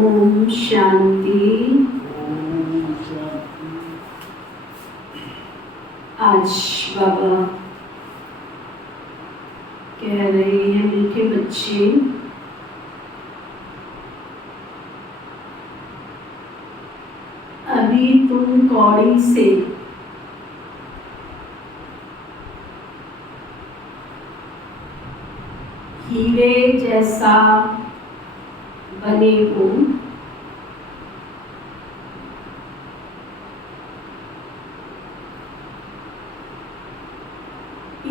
ओम शांति। आज बाबा कह रहे हैं मीठे बच्चे, अभी तुम कौड़ी से हीरे जैसा बने हो।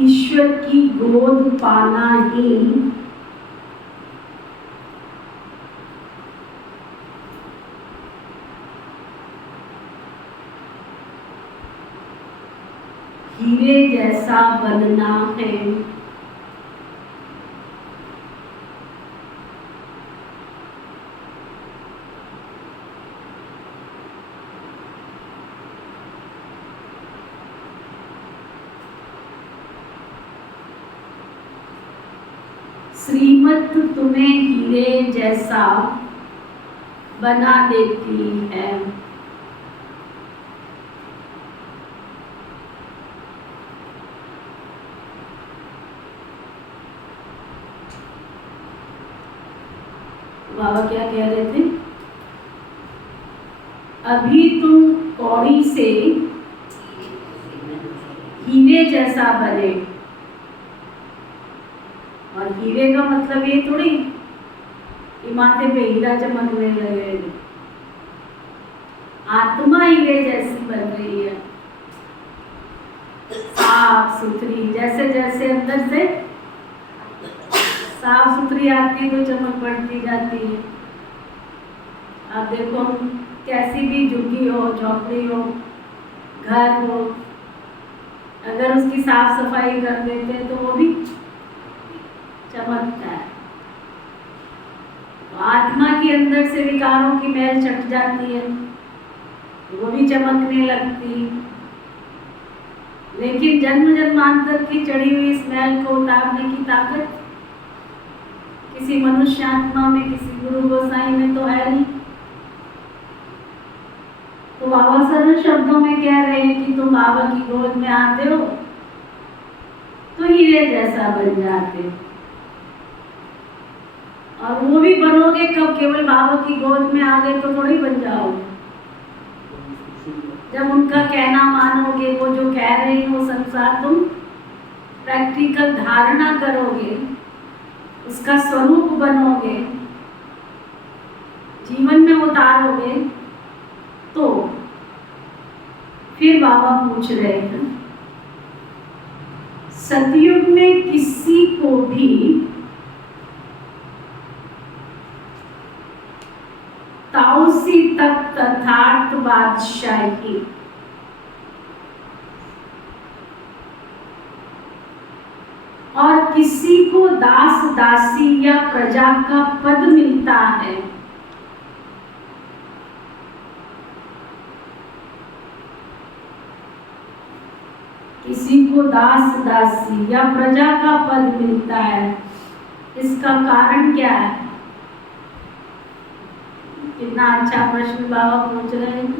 ईश्वर की गोद पाना ही हीरे जैसा बनना है। श्रीमत तुम्हें हीरे जैसा बना देती है। बाबा क्या कह रहे थे? अभी तुम कौड़ी से हीरे जैसा बने। और हीरे का मतलब ये थोड़ी कि माथे पे हीरा चमकने लगे। आत्मा हीरे जैसी बन रही है, साफ सुथरी। जैसे जैसे अंदर से साफ सुथरी आती है तो चमक बढ़ती जाती है। आप देखो, कैसी भी झुग्गी हो, झोपड़ी हो, घर हो, अगर उसकी साफ सफाई कर देते हैं तो वो भी चमकता है। आत्मा के अंदर से विकारों की मैल छट जाती है, वो भी चमकने लगती। लेकिन जन्म जन्मांतर की चढ़ी हुई इस मैल को उतारने की ताकत किसी मनुष्य आत्मा में, किसी गुरु गोसाई में तो है नहीं। तो बाबा सरल शब्दों में कह रहे हैं कि तुम बाबा की गोद में आते हो तो हीरे जैसा बन जाते हो। और वो भी बनोगे कब? केवल बाबा की गोद में आ गए तो थोड़ी बन जाओगे। जब उनका कहना मानोगे, वो जो कह रहे हैं वो संसार तुम प्रैक्टिकल धारणा करोगे, उसका स्वरूप बनोगे, जीवन में उतारोगे, तो फिर बाबा पूछ रहे हैं, सतयुग में किसी को भी ताउसी तक तथार्थ बादशाही और किसी को दास दासी या प्रजा का पद मिलता है। किसी को दास दासी या प्रजा का पद मिलता है, इसका कारण क्या है? कितना अच्छा प्रश्न बाबा पूछ रहे हैं।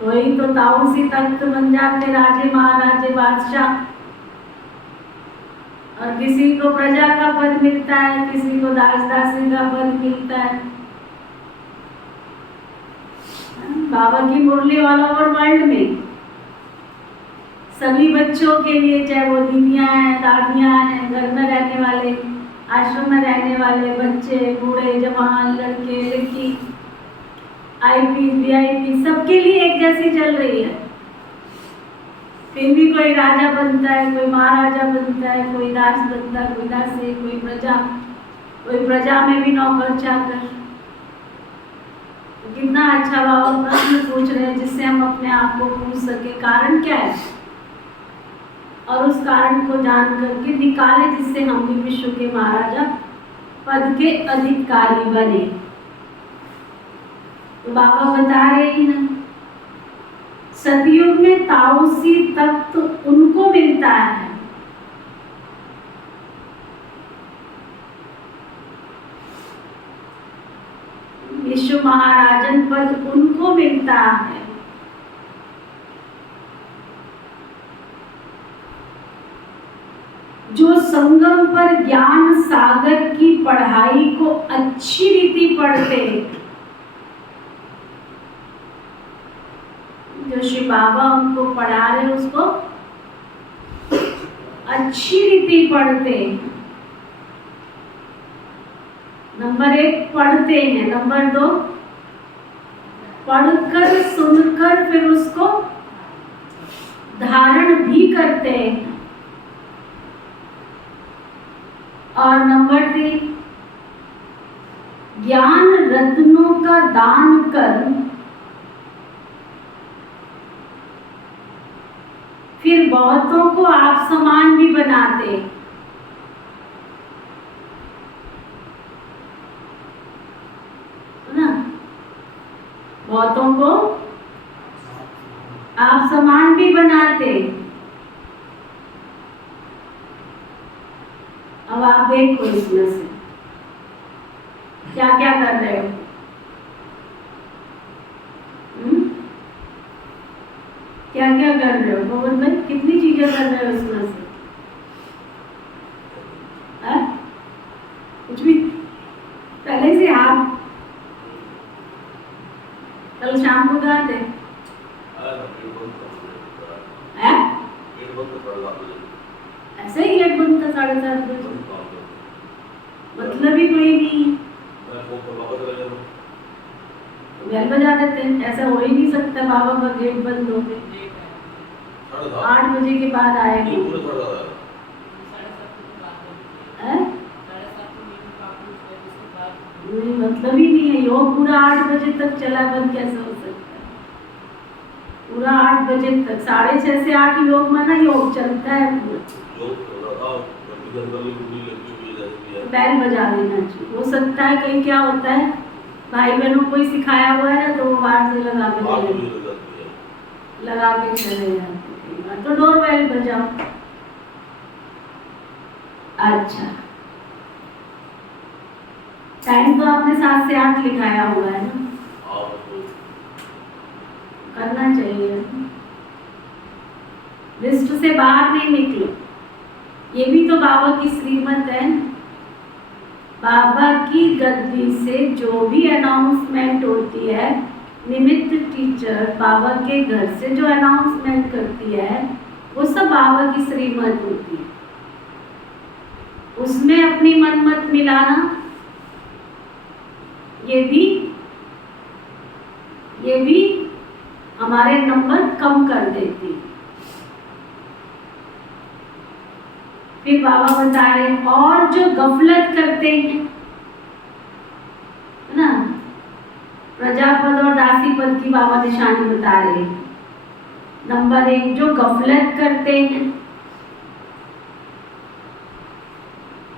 कोई तो ताउसी तख्त बन जाते, राजे महाराजे बादशाह, और किसी को प्रजा का पद मिलता है, किसी को दास दासी का पद मिलता है। बाबा की मुरली ऑल ओवर वर्ल्ड में सभी बच्चों के लिए, चाहे वो दीदियां हैं, दादियां हैं, घर में रहने वाले, आश्रम में रहने वाले बच्चे, बूढ़े, जवान, लड़के लड़की, आईपी वीआईपी, सबके लिए एक जैसी चल रही है। फिर भी कोई राजा बनता है, कोई महाराजा बनता है, कोई दास बनता है, कोई दासी, कोई प्रजा में भी नौकर चाकर। तो कितना अच्छा बाबा प्रश्न पूछ रहे हैं जिससे हम अपने आप को पूछ सके कारण क्या है, और उस कारण को जान करके निकाले, जिससे हम भी विश्व के महाराजा पद के अधिकारी बने। तो बाबा बता रहे हैं ना, सतयुग में ताउसी तख्त उनको मिलता है विश्व महाराजन पद उनको मिलता है जो संगम पर ज्ञान सागर की पढ़ाई को अच्छी रीति पढ़ते हैं। जो श्री बाबा उनको पढ़ा रहे उसको अच्छी रीति पढ़ते हैं। नंबर 1 पढ़ते हैं, नंबर 2 पढ़कर सुनकर फिर उसको धारण भी करते हैं, और नंबर 3 ज्ञान रत्नों का दान कर फिर बहुतों को आप समान भी बनाते। ना, बहुतों को आप समान भी बनाते। अब आप देखो इसमें से क्या क्या कर रहे हो। क्या क्या कर रहे हो भगवान भाई? कितनी चीजें कर रहे हो इसमें से? कुछ भी पहले से आप कल शाम को गए थे? ऐसे ही गेट बंद था 7:30 बजे, मतलब ही कोई नहीं। बेल बजा देते, ऐसा हो ही नहीं सकता बाबा का गेट बंद हो गए। 8 बजे के बाद आएगा। नहीं, मतलब ही नहीं है। योग पूरा 8 बजे तक चला, बंद कैसे हो सकता है? पूरा 8 बजे तक, 6:30 से 8 योग माना योग चलता है पूरा। बैल बजा देना चाहिए। हो सकता है कहीं क्या होता है, भाई बहनों को सिखाया हुआ है ना, तो वो बाहर से लगा के चले जाते हैं। तो डोरबेल बजाओ। अच्छा, टाइम तो आपने 7 से 8 लिखाया हुआ है ना, करना चाहिए। लिस्ट से बाहर नहीं निकलो, ये भी तो बाबा की श्रीमत है। बाबा की गद्दी से जो भी अनाउंसमेंट होती है, निमित्त टीचर बाबा के घर से जो अनाउंसमेंट करती है, वो सब बाबा की श्रीमत होती है। उसमें अपनी मन मत मिलाना, ये भी हमारे नंबर कम कर देती। फिर बाबा बता रहे, और जो गफलत करते हैं, है ना, प्रजापद और दासी पद की बाबा निशानी बता रहे हैं। नंबर 1, जो गफलत करते हैं।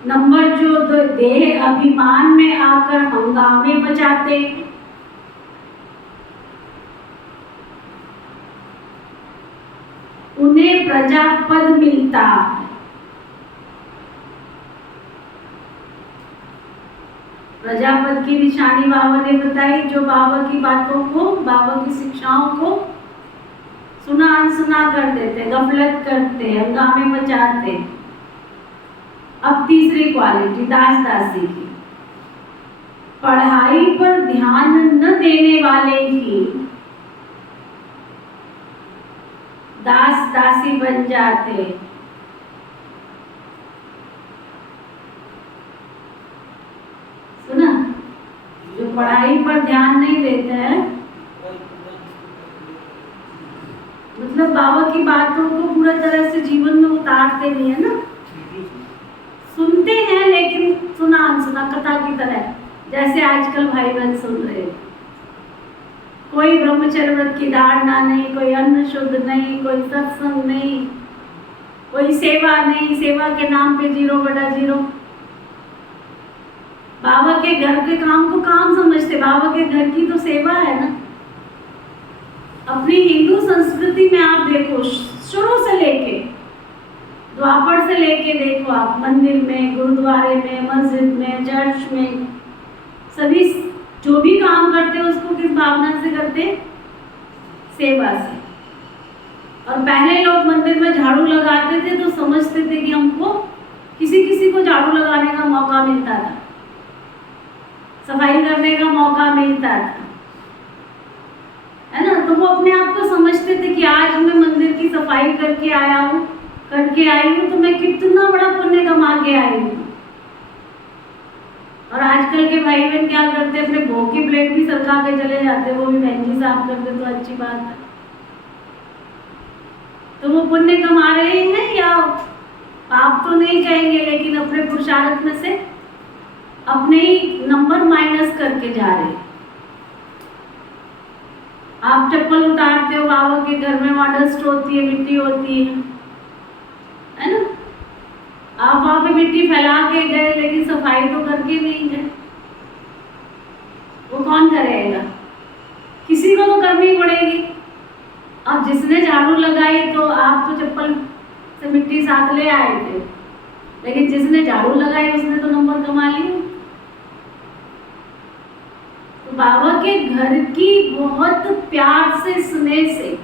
नंबर 2, देह अभिमान में आकर हंगामे मचाते हैं। उन्हें प्रजापद मिलता है। प्रजापद की निशानी बाबा ने बताई, जो बाबा की बातों को, बाबा की शिक्षाओं को सुना अनसुना कर देते, गफलत करते, हंगामे मचाते। अब तीसरी क्वालिटी दास दासी की, पढ़ाई पर ध्यान न देने वाले ही दास दासी बन जाते। सुना, जो पढ़ाई पर ध्यान नहीं देते हैं, मतलब बाबा की बातों को पूरा तरह से जीवन में उतारते नहीं है ना, सुनते हैं लेकिन सुना अनसुना, कथा की तरह, जैसे आजकल भाई बहन सुन रहे हैं। कोई ब्रह्मचर्य व्रत की धारणा नहीं, कोई अन्न शुद्ध नहीं, कोई सत्संग नहीं, कोई सेवा नहीं, सेवा के नाम पे 0/0। बाबा के घर के काम को काम समझते, बाबा के घर की तो सेवा है ना। अपनी हिंदू संस्कृति में आप देखो, शुरू से लेके द्वापर से लेके देखो, आप मंदिर में, गुरुद्वारे में, मस्जिद में, चर्च में, सभी जो भी काम करते हैं उसको किस भावना से करते? सेवा से। और पहले लोग मंदिर में झाड़ू लगाते थे तो समझते थे कि हमको किसी को झाड़ू लगाने का मौका मिलता था, सफाई करने का मौका मिलता था, है ना। तो वो अपने आप को समझते थे कि आज मैं मंदिर की सफाई करके आई हूँ तो मैं कितना बड़ा पुण्य कमा के आई हूँ। और आजकल के भाई बहन क्या करते हैं, अपने भोग की प्लेट भी सरका के चले जाते हैं, वो भी बहन जी साफ करते तो अच्छी बात है। तो वो पुण्य कमा रहे हैं या पाप तो नहीं कहेंगे, लेकिन अपने पुरुषार्थ में से अपने ही नंबर माइनस करके जा रहे हैं। आप चप्पल उतारते हो, बाबा के घर में वहाँ डस्ट होती है, मिट्टी होती है ना। आप वहाँ पे मिट्टी फैला के गए लेकिन सफाई तो करके नहीं गए, वो कौन करेगा? किसी को तो करनी पड़ेगी। अब जिसने झाड़ू लगाई तो आप तो चप्पल से मिट्टी साथ ले आए थे, लेकिन जिसने झाड़ू लगाई उसने तो नंबर कमा लिया। तो बाबा के घर की बहुत प्यार से, स्नेह से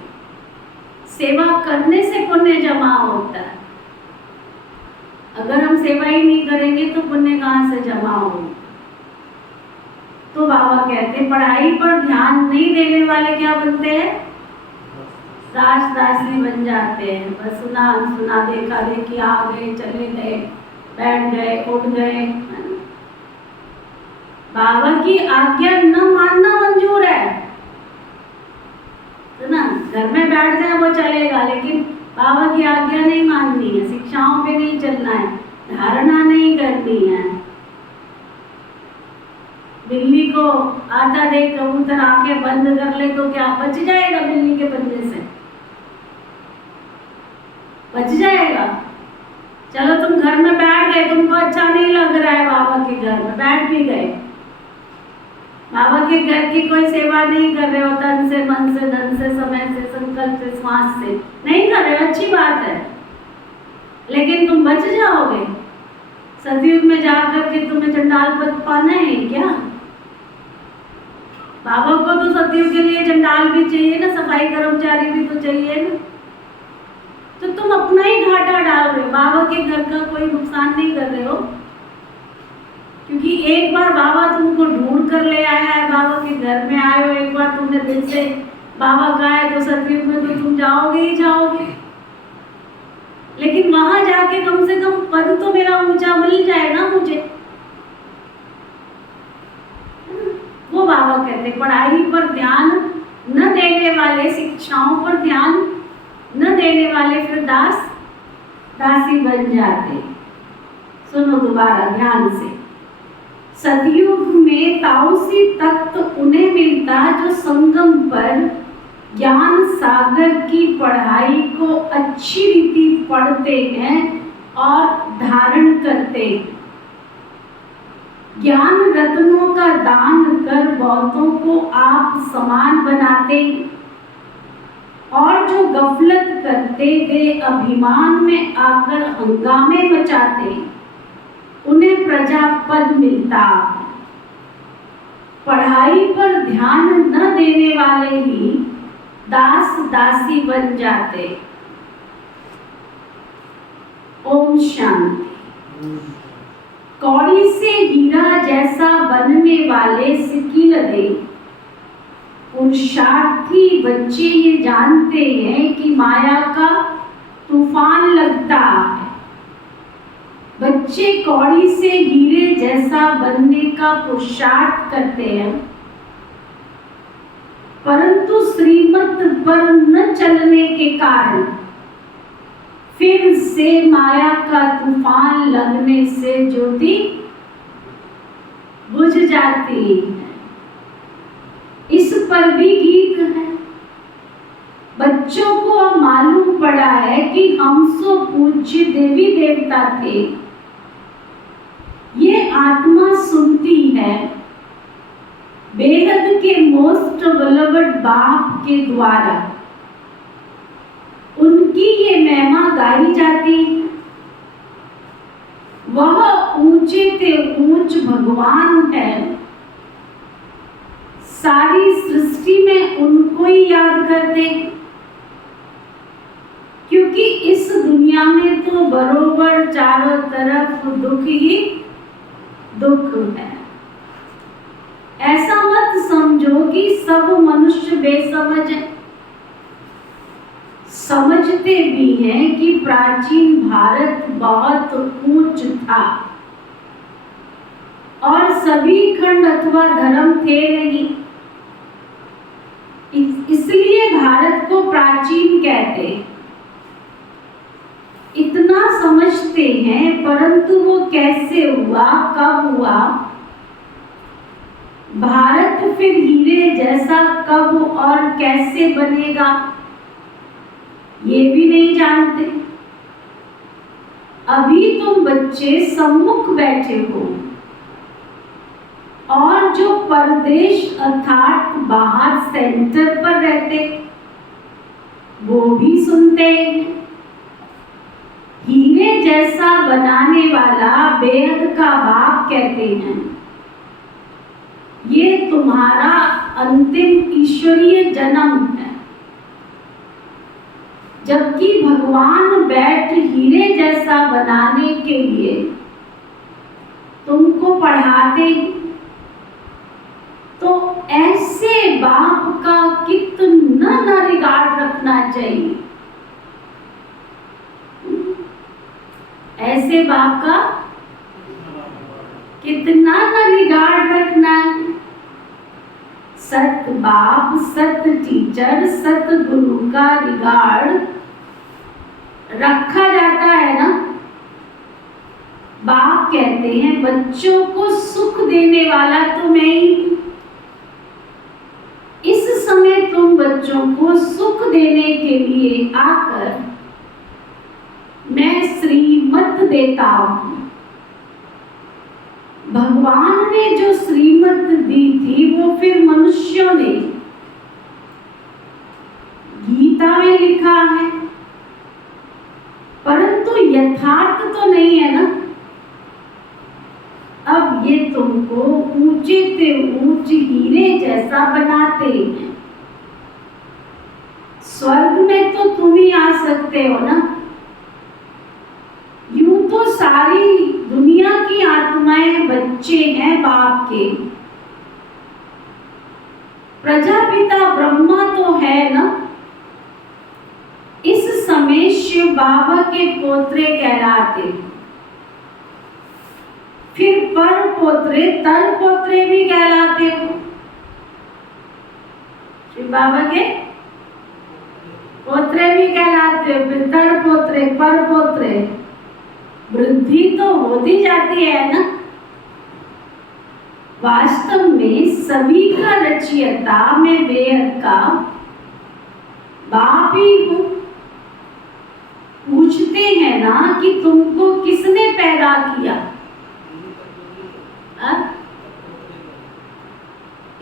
सेवा करने से पुण्य जमा होता है। अगर हम सेवा ही नहीं करेंगे तो पुण्य कहाँ से जमा होगा? तो बाबा कहते हैं पढ़ाई पर ध्यान नहीं देने वाले क्या बनते हैं? दास दासी बन जाते हैं। बस सुना सुना, देखा देखी, आ गए, चले गए, बैठ गए, उठ गए। बाबा की आज्ञा न मानना मंजूर है, तो ना घर में बैठ जाए वो चलेगा, लेकिन बाबा की आज्ञा नहीं माननी है, शिक्षाओं पे नहीं चलना है, धारणा नहीं करनी है। बिल्ली को आता देख कबूतर आंखें बंद कर ले तो क्या बच जाएगा? बिल्ली के पंजे से बच जाएगा? चलो तुम घर में बैठ गए, तुमको अच्छा नहीं लग रहा है, बाबा के घर में बैठ भी गए, बाबा के घर की कोई सेवा नहीं कर रहे हो, तन से, मन से, धन से, समय से, संकल्प से, श्वास से नहीं कर रहे हो, अच्छी बात है, लेकिन तुम बच जाओगे। सतयुग में जाकर के तुम्हें चंडाल पद पाना है क्या? बाबा को तो सतयुग के लिए चंडाल भी चाहिए ना, सफाई कर्मचारी भी तो चाहिए ना। तो तुम अपना ही घाटा डाल रहे हो, बाबा के घर का कोई नुकसान नहीं कर रहे हो, क्योंकि एक बार बाबा तुमको ढूंढ कर ले आया है, बाबा के घर में आए हो, एक बार तुमने दिल से बाबा कहा है, तो सतयुग में तो तुम जाओगे ही जाओगे। लेकिन वहां जाके कम से कम पद तो मेरा ऊंचा मिल जाए ना मुझे। वो बाबा कहते पढ़ाई पर ध्यान न देने वाले, शिक्षाओं पर ध्यान न देने वाले फिर दास दासी बन जाते। सुनो दोबारा ध्यान से। सतयुग में ताउसी तख्त उन्हें मिलता जो संगम पर ज्ञान सागर की पढ़ाई को अच्छी रीति पढ़ते हैं और धारण करते हैं। ज्ञान रत्नों का दान कर बहुतों को आप समान बनाते, और जो गफलत करते वे अभिमान में आकर हंगामे मचाते, उन्हें प्रजा पद मिलता। पढ़ाई पर ध्यान न देने वाले ही दास दासी बन जाते। ओम शांति। कौड़ी से हीरा जैसा बनने वाले सिकिल दे। पुरुषार्थी बच्चे ये जानते हैं कि माया का तूफान लगता है। बच्चे कौड़ी से हीरे जैसा बनने का पुरुषार्थ करते हैं, परंतु श्रीमत पर न चलने के कारण फिर से माया का तूफान लगने से ज्योति बुझ जाती है। इस पर भी गीत है। बच्चों को अब मालूम पड़ा है कि हम सो पूज्य देवी देवता थे। ये आत्मा सुनती है बेहद के मोस्ट बेलवड बाप के द्वारा। उनकी ये महिमा गाई जाती है। वह ऊंचे ते ऊंच भगवान है। सारी सृष्टि में उनको ही याद करते, क्योंकि इस दुनिया में तो बरोबर चारों तरफ दुख ही दुख है। ऐसा मत समझो कि सब मनुष्य बेसमझ है। समझते भी हैं कि प्राचीन भारत बहुत ऊंच था और सभी खंड अथवा धर्म थे नहीं, इसलिए भारत को प्राचीन कहते। इतना समझते हैं, परंतु वो कैसे हुआ, कब हुआ, भारत फिर हीरे जैसा कब और कैसे बनेगा, ये भी नहीं जानते। अभी तुम बच्चे सम्मुख बैठे हो और जो परदेश अर्थात बाहर सेंटर पर रहते वो भी सुनते हैं। हीरे जैसा बनाने वाला बेहद का बाप कहते हैं, ये तुम्हारा अंतिम ईश्वरीय जन्म है। जबकि भगवान बैठ हीरे जैसा बनाने के लिए तुमको पढ़ाते, तो ऐसे बाप का कितना न रिगार्ड रखना चाहिए। ऐसे बाप का कितना न रिगार्ड रखना है। सत बाप, सत टीचर, सत गुरु का रिगार्ड रखा जाता है ना। बाप कहते हैं बच्चों को सुख देने वाला तो मैं ही हूं। इस समय तुम बच्चों को सुख देने के लिए आकर मैं श्रीमत देता हूं। भगवान ने जो श्रीमत दी थी वो फिर मनुष्यों ने गीता में लिखा है, परंतु यथार्थ तो नहीं है ना। अब ये तुमको ऊंचे से ऊंच हीरे जैसा बनाते हैं। स्वर्ग में तो तुम ही आ सकते हो ना। यूं तो सारी दुनिया की आत्माएं बच्चे हैं बाप के। प्रजापिता ब्रह्मा तो है ना। इस समय शिव बाबा के पोत्रे कहलाते, फिर पर पोत्रे तर पोत्रे भी कहलाते हो। शिव बाबा के पोत्रे भी कहलाते हो, फिर तर पोत्रे पर पोत्रे। वृद्धि तो होती जाती है ना। वास्तव में सभी का रचयिता मैं बेहद का बाप ही हूँ। पूछते हैं ना कि तुमको किसने पैदा किया।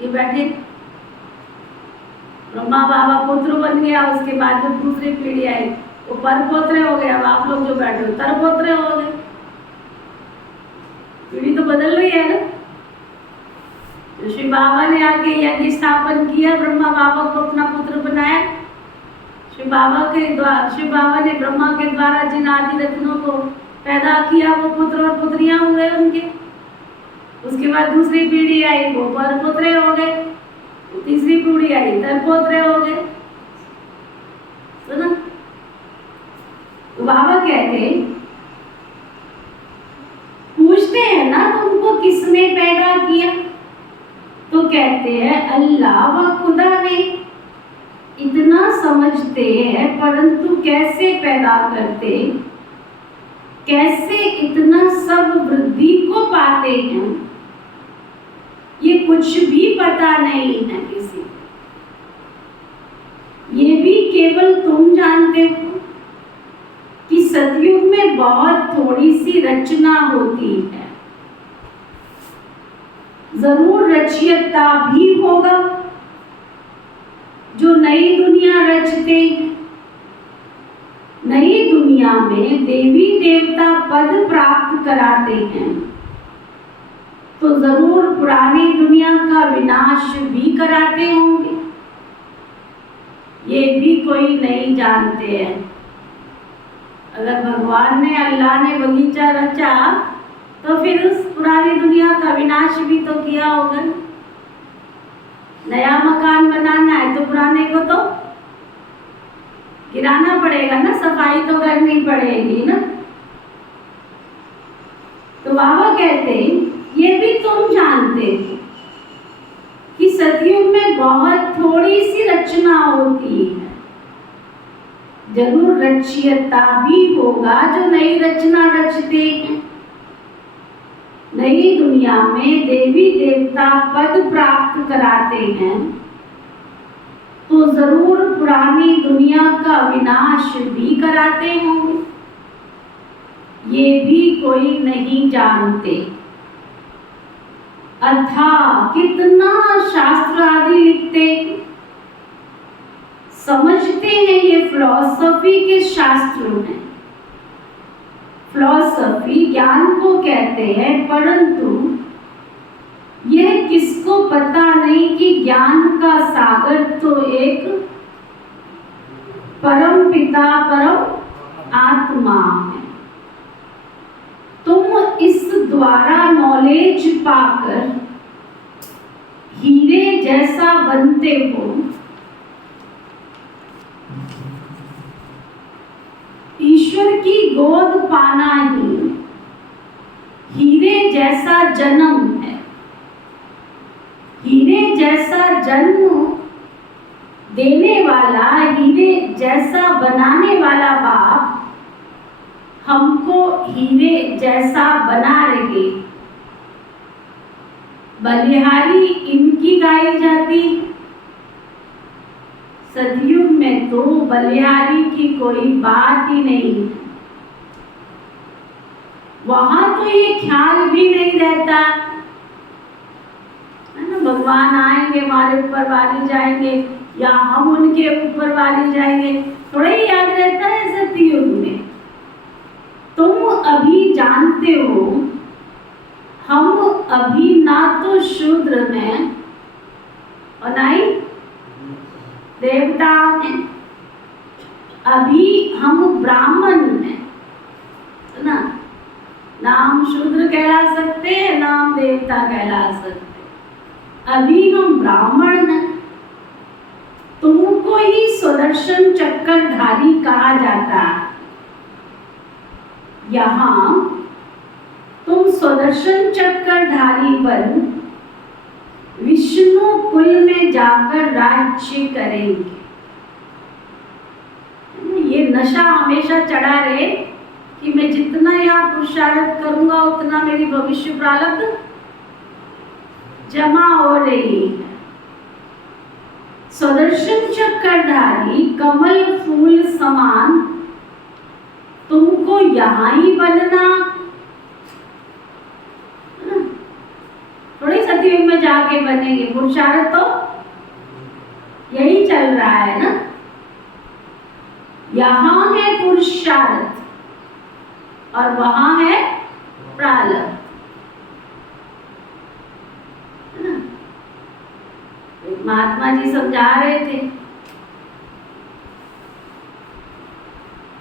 ये बैठे ब्रह्मा बाबा पुत्र बन गया, उसके बाद जब दूसरी पीढ़ी आई वो पर पोत्रे हो गया। अब आप लोग जो बैठे हो तर पोत्रे हो गए। पीढ़ी तो बदल रही है ना। तो शिव बाबा ने आके यज्ञ स्थापन किया, ब्रह्मा बाबा को अपना पुत्र बनाया। शिव बाबा ने ब्रह्मा के द्वारा जिन आदि रत्नों को पैदा किया वो पुत्र और पुत्रियां हुए उनके। उसके बाद दूसरी पीढ़ी आई वो पर पोत्रे हो गए, तीसरी पीढ़ी आई तर पोत्रे हो गए। सुना? तो बाबा कहते, पूछते हैं ना तुमको किसने पैदा किया, तो कहते हैं अल्लाह व खुदा ने। इतना समझते हैं परंतु कैसे पैदा करते, कैसे इतना सब वृद्धि को पाते हैं, ये कुछ भी पता नहीं है किसी। ये भी केवल तुम जानते हो कि सतयुग में बहुत थोड़ी सी रचना होती है। जरूर रचयिता भी होगा जो नई दुनिया रचते। नई दुनिया में देवी देवता पद प्राप्त कराते हैं, तो जरूर पुरानी दुनिया का विनाश भी कराते होंगे। ये भी कोई नहीं जानते हैं। अगर भगवान ने अल्लाह ने बगीचा रचा तो फिर उस पुरानी दुनिया का विनाश भी तो किया होगा। नया मकान बनाना है तो पुराने को तो गिराना पड़ेगा ना, सफाई तो करनी पड़ेगी ना। तो बाबा कहते ये भी तुम जानते हो कि सतयुग में बहुत थोड़ी सी रचना होती है। जरूर रचयिता भी होगा जो नई रचना रचते हैं। नई दुनिया में देवी देवता पद प्राप्त कराते हैं, तो जरूर पुरानी दुनिया का विनाश भी कराते होंगे। ये भी कोई नहीं जानते। अथा कितना शास्त्र आदि लिखते, समझते हैं ये फिलॉसफी के शास्त्र हैं। फिलॉसफी ज्ञान को कहते हैं, परंतु यह किसको पता नहीं कि ज्ञान का सागर तो एक परम पिता परम आत्मा है। तुम इस द्वारा नॉलेज पाकर हीरे जैसा बनते हो। ईश्वर की गोद पाना ही हीरे जैसा जन्म है। हीरे जैसा जन्म देने वाला, हीरे जैसा बनाने वाला बाप हमको हीरे जैसा बना रहे। बलिहारी इनकी गाई जाती। सतयुग में तो बलिहारी की कोई बात ही नहीं। वहां तो ये ख्याल भी नहीं रहता है ना, भगवान आएंगे हमारे ऊपर वाली जाएंगे या हम उनके ऊपर वाली जाएंगे, थोड़ा ही याद रहता है सतयुग में। तुम अभी जानते हो हम अभी ना तो शूद्र में और ना ही देवता में, अभी हम ब्राह्मण में, है ना हम शूद्र कहला सकते हैं ना हम देवता कहला सकते, अभी हम ब्राह्मण हैं। तुमको ही सुदर्शन चक्रधारी कहा जाता है। यहाँ तुम सुदर्शन चक्रधारी बन विष्णु कुल में जाकर राज्य करेंगे। ये नशा हमेशा चढ़ा रहे कि मैं जितना यहाँ पुरुषार्थ करूंगा उतना मेरी भविष्य प्रारब्ध जमा हो रही है। सुदर्शन चक्रधारी कमल फूल समान तुमको यहाँ ही बनना, थोड़ी सतयुग में जाके बनेंगे, पुरुषार्थ तो यही चल रहा है ना। यहाँ है पुरुषार्थ और वहां है प्रारब्ध। महात्मा जी समझा रहे थे,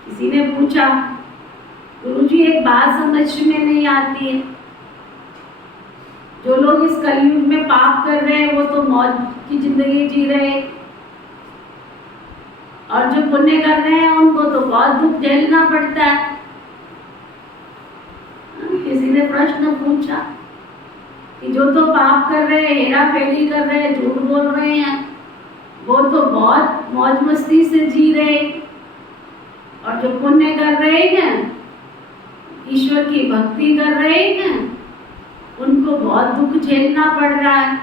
किसी ने पूछा गुरुजी एक बात समझ में नहीं आती है, जो लोग इस कलयुग में पाप कर रहे हैं वो तो मौज की जिंदगी जी रहे हैं और जो पुण्य कर रहे हैं उनको तो बहुत दुख झेलना पड़ता है। किसी ने प्रश्न पूछा कि जो तो पाप कर रहे हैं, हेरा फेरी कर रहे हैं, झूठ बोल रहे हैं, वो तो बहुत मौज मस्ती से जी रहे हैं और जो पुण्य कर रहे हैं, ईश्वर की भक्ति कर रहे हैं, उनको बहुत दुख झेलना पड़ रहा है।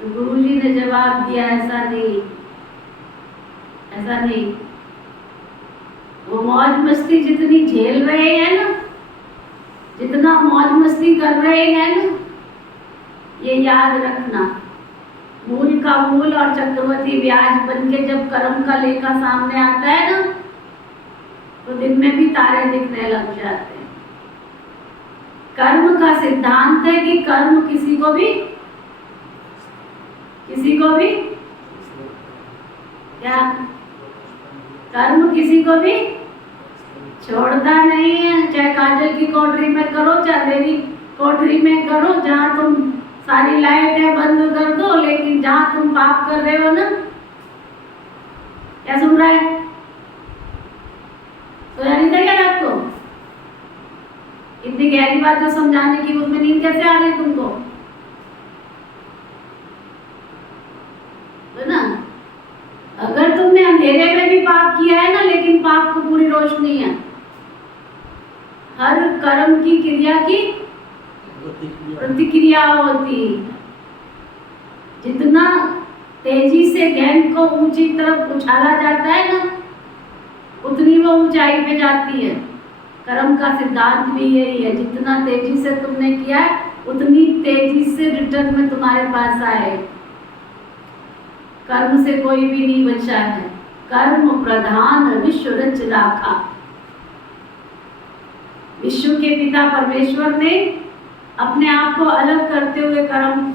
तो गुरुजी ने जवाब दिया ऐसा नहीं, ऐसा नहीं। वो मौज मस्ती जितनी झेल रहे हैं ना, जितना मौज मस्ती कर रहे हैं ना, ये याद रखना, मूल का मूल और चक्रवर्ती ब्याज बनके जब कर्म का लेखा सामने आता है ना, तो दिन में भी तारे दिखने लग जाते हैं। कर्म का सिद्धांत है कि कर्म किसी को भी क्या, कर्म किसी को भी छोड़ता नहीं है। चाहे काजल की कोठरी में करो, चाहे मेरी कोठरी में करो, जहाँ तुम सारी लाइटें बंद कर दो, लेकिन जहाँ तुम पाप कर रहे हो ना, क्या सुन रहा है? तो यानी क्या रात को इतनी गहरी बात जो समझाने की, उसमें नींद कैसे आ रही तुमको? तो ना, अगर तुमने अंधेरे में भी पाप किया है ना, लेकिन पाप को पूरी रोशनी है। हर कर्म की क्रिया की प्रतिक्रिया होती है। जितना तेजी से गेंद को ऊंची तरफ उछाला जाता है ना, उतनी वो ऊंचाई पे जाती है। कर्म का सिद्धांत भी यही है, जितना तेजी से तुमने किया है उतनी तेजी से रिटर्न में तुम्हारे पास आए। कर्म से कोई भी नहीं बचा है। कर्म प्रधान विश्व रच राखा। विश्व के पिता परमेश्वर ने अपने आप को अलग करते हुए कर्म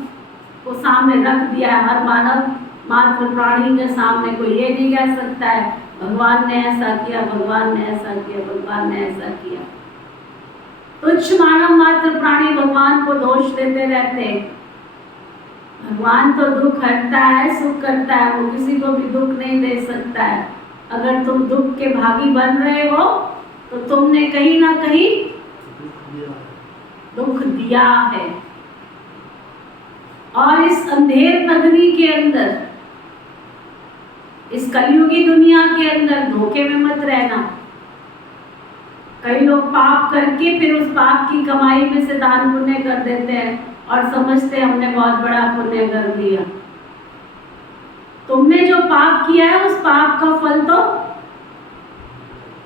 को सामने रख दिया है। हर मानव मात्र प्राणी के सामने कोई ये नहीं कह सकता है भगवान ने ऐसा किया, भगवान ने ऐसा किया, भगवान ने ऐसा किया। तुच्छ मानव मात्र प्राणी भगवान को दोष देते रहते हैं। भगवान तो दुख हरता है, सुख करता है, वो किसी को भी दुख नहीं दे सकता है। अगर तुम दुख के भागी बन रहे हो तो तुमने कहीं ना कहीं दुख दिया है। और इस अंधेर नगरी के अंदर, इस कलयुगी दुनिया के अंदर धोखे में मत रहना। कई लोग पाप करके फिर उस पाप की कमाई में से दान पुण्य कर देते हैं और समझते हैं हमने बहुत बड़ा पुण्य कर दिया। तुमने जो पाप किया है उस पाप का फल तो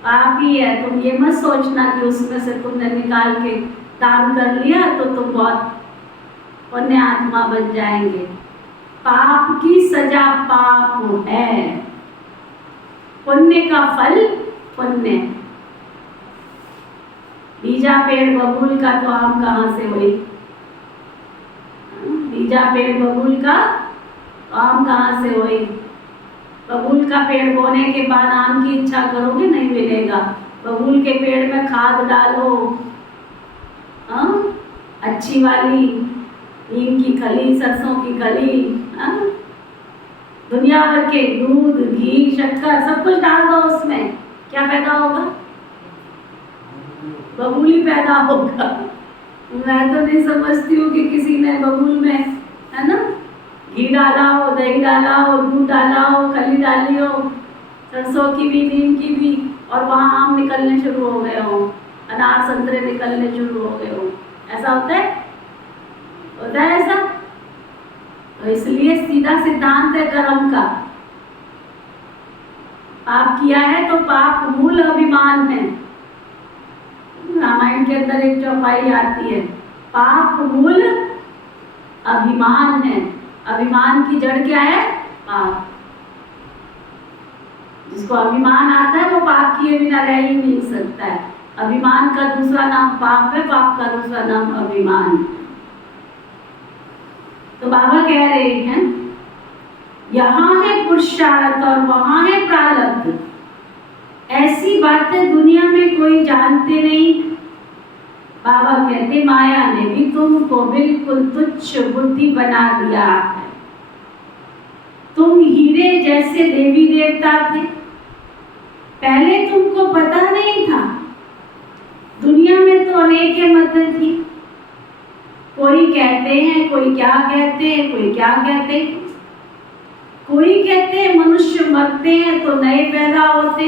पाप ही है। तुम ये मत सोचना कि उसमें से तुमने निकाल के दान कर लिया तो तुम बहुत पुण्य आत्मा बन जाएंगे। पाप की सजा पाप है, पुण्य का फल पुण्य। बीजा पेड़ बबूल का तो आम कहाँ से हुई? बीजा पेड़ बबूल का तो आम कहाँ से हुई? बबूल का पेड़ बोने के बाद आम की इच्छा करोगे, नहीं मिलेगा। बबूल के पेड़ में खाद डालो, अच्छी वाली नीम की खली, सरसों की खली, दुनिया भर के दूध, घी, शक्कर सब कुछ डाल दो उसमें, क्या पैदा होगा? बबूल ही पैदा होगा। मैं तो नहीं समझती हूँ कि किसी ने बबूल में, है ना, घी डाला हो, दही डाला हो, दूध डाला हो, खली डाली हो, सरसों की भी, नीम की भी, और वहाँ आम निकलने शुरू हो गए हो, अनार संतरे निकलने शुरू हो गए हो। ऐसा होता है? होता है ऐसा? तो इसलिए सीधा सिद्धांत है कर्म का। पाप किया है तो पाप मूल अभिमान है। रामायण के अंदर एक चौपाई आती है, पाप मूल अभिमान है। अभिमान की जड़ क्या है? पाप। जिसको अभिमान आता है वो पाप किए बिना रह ही नहीं सकता है। अभिमान का दूसरा नाम पाप है, पाप का दूसरा नाम अभिमान। तो बाबा कह रहे हैं यहाँ है पुरुषार्थ और वहां है प्रारब्ध। ऐसी बातें दुनिया में कोई जानते नहीं। बाबा कहते माया ने भी तुमको बिल्कुल तुच्छ बुद्धि बना दिया है। तुम हीरे जैसे देवी देवता थे, पहले तुमको पता नहीं था। दुनिया में तो अनेक मत थी, कोई कहते हैं, कोई क्या कहते हैं, कोई क्या कहते हैं। कोई कहते हैं मनुष्य मरते हैं तो नए पैदा होते,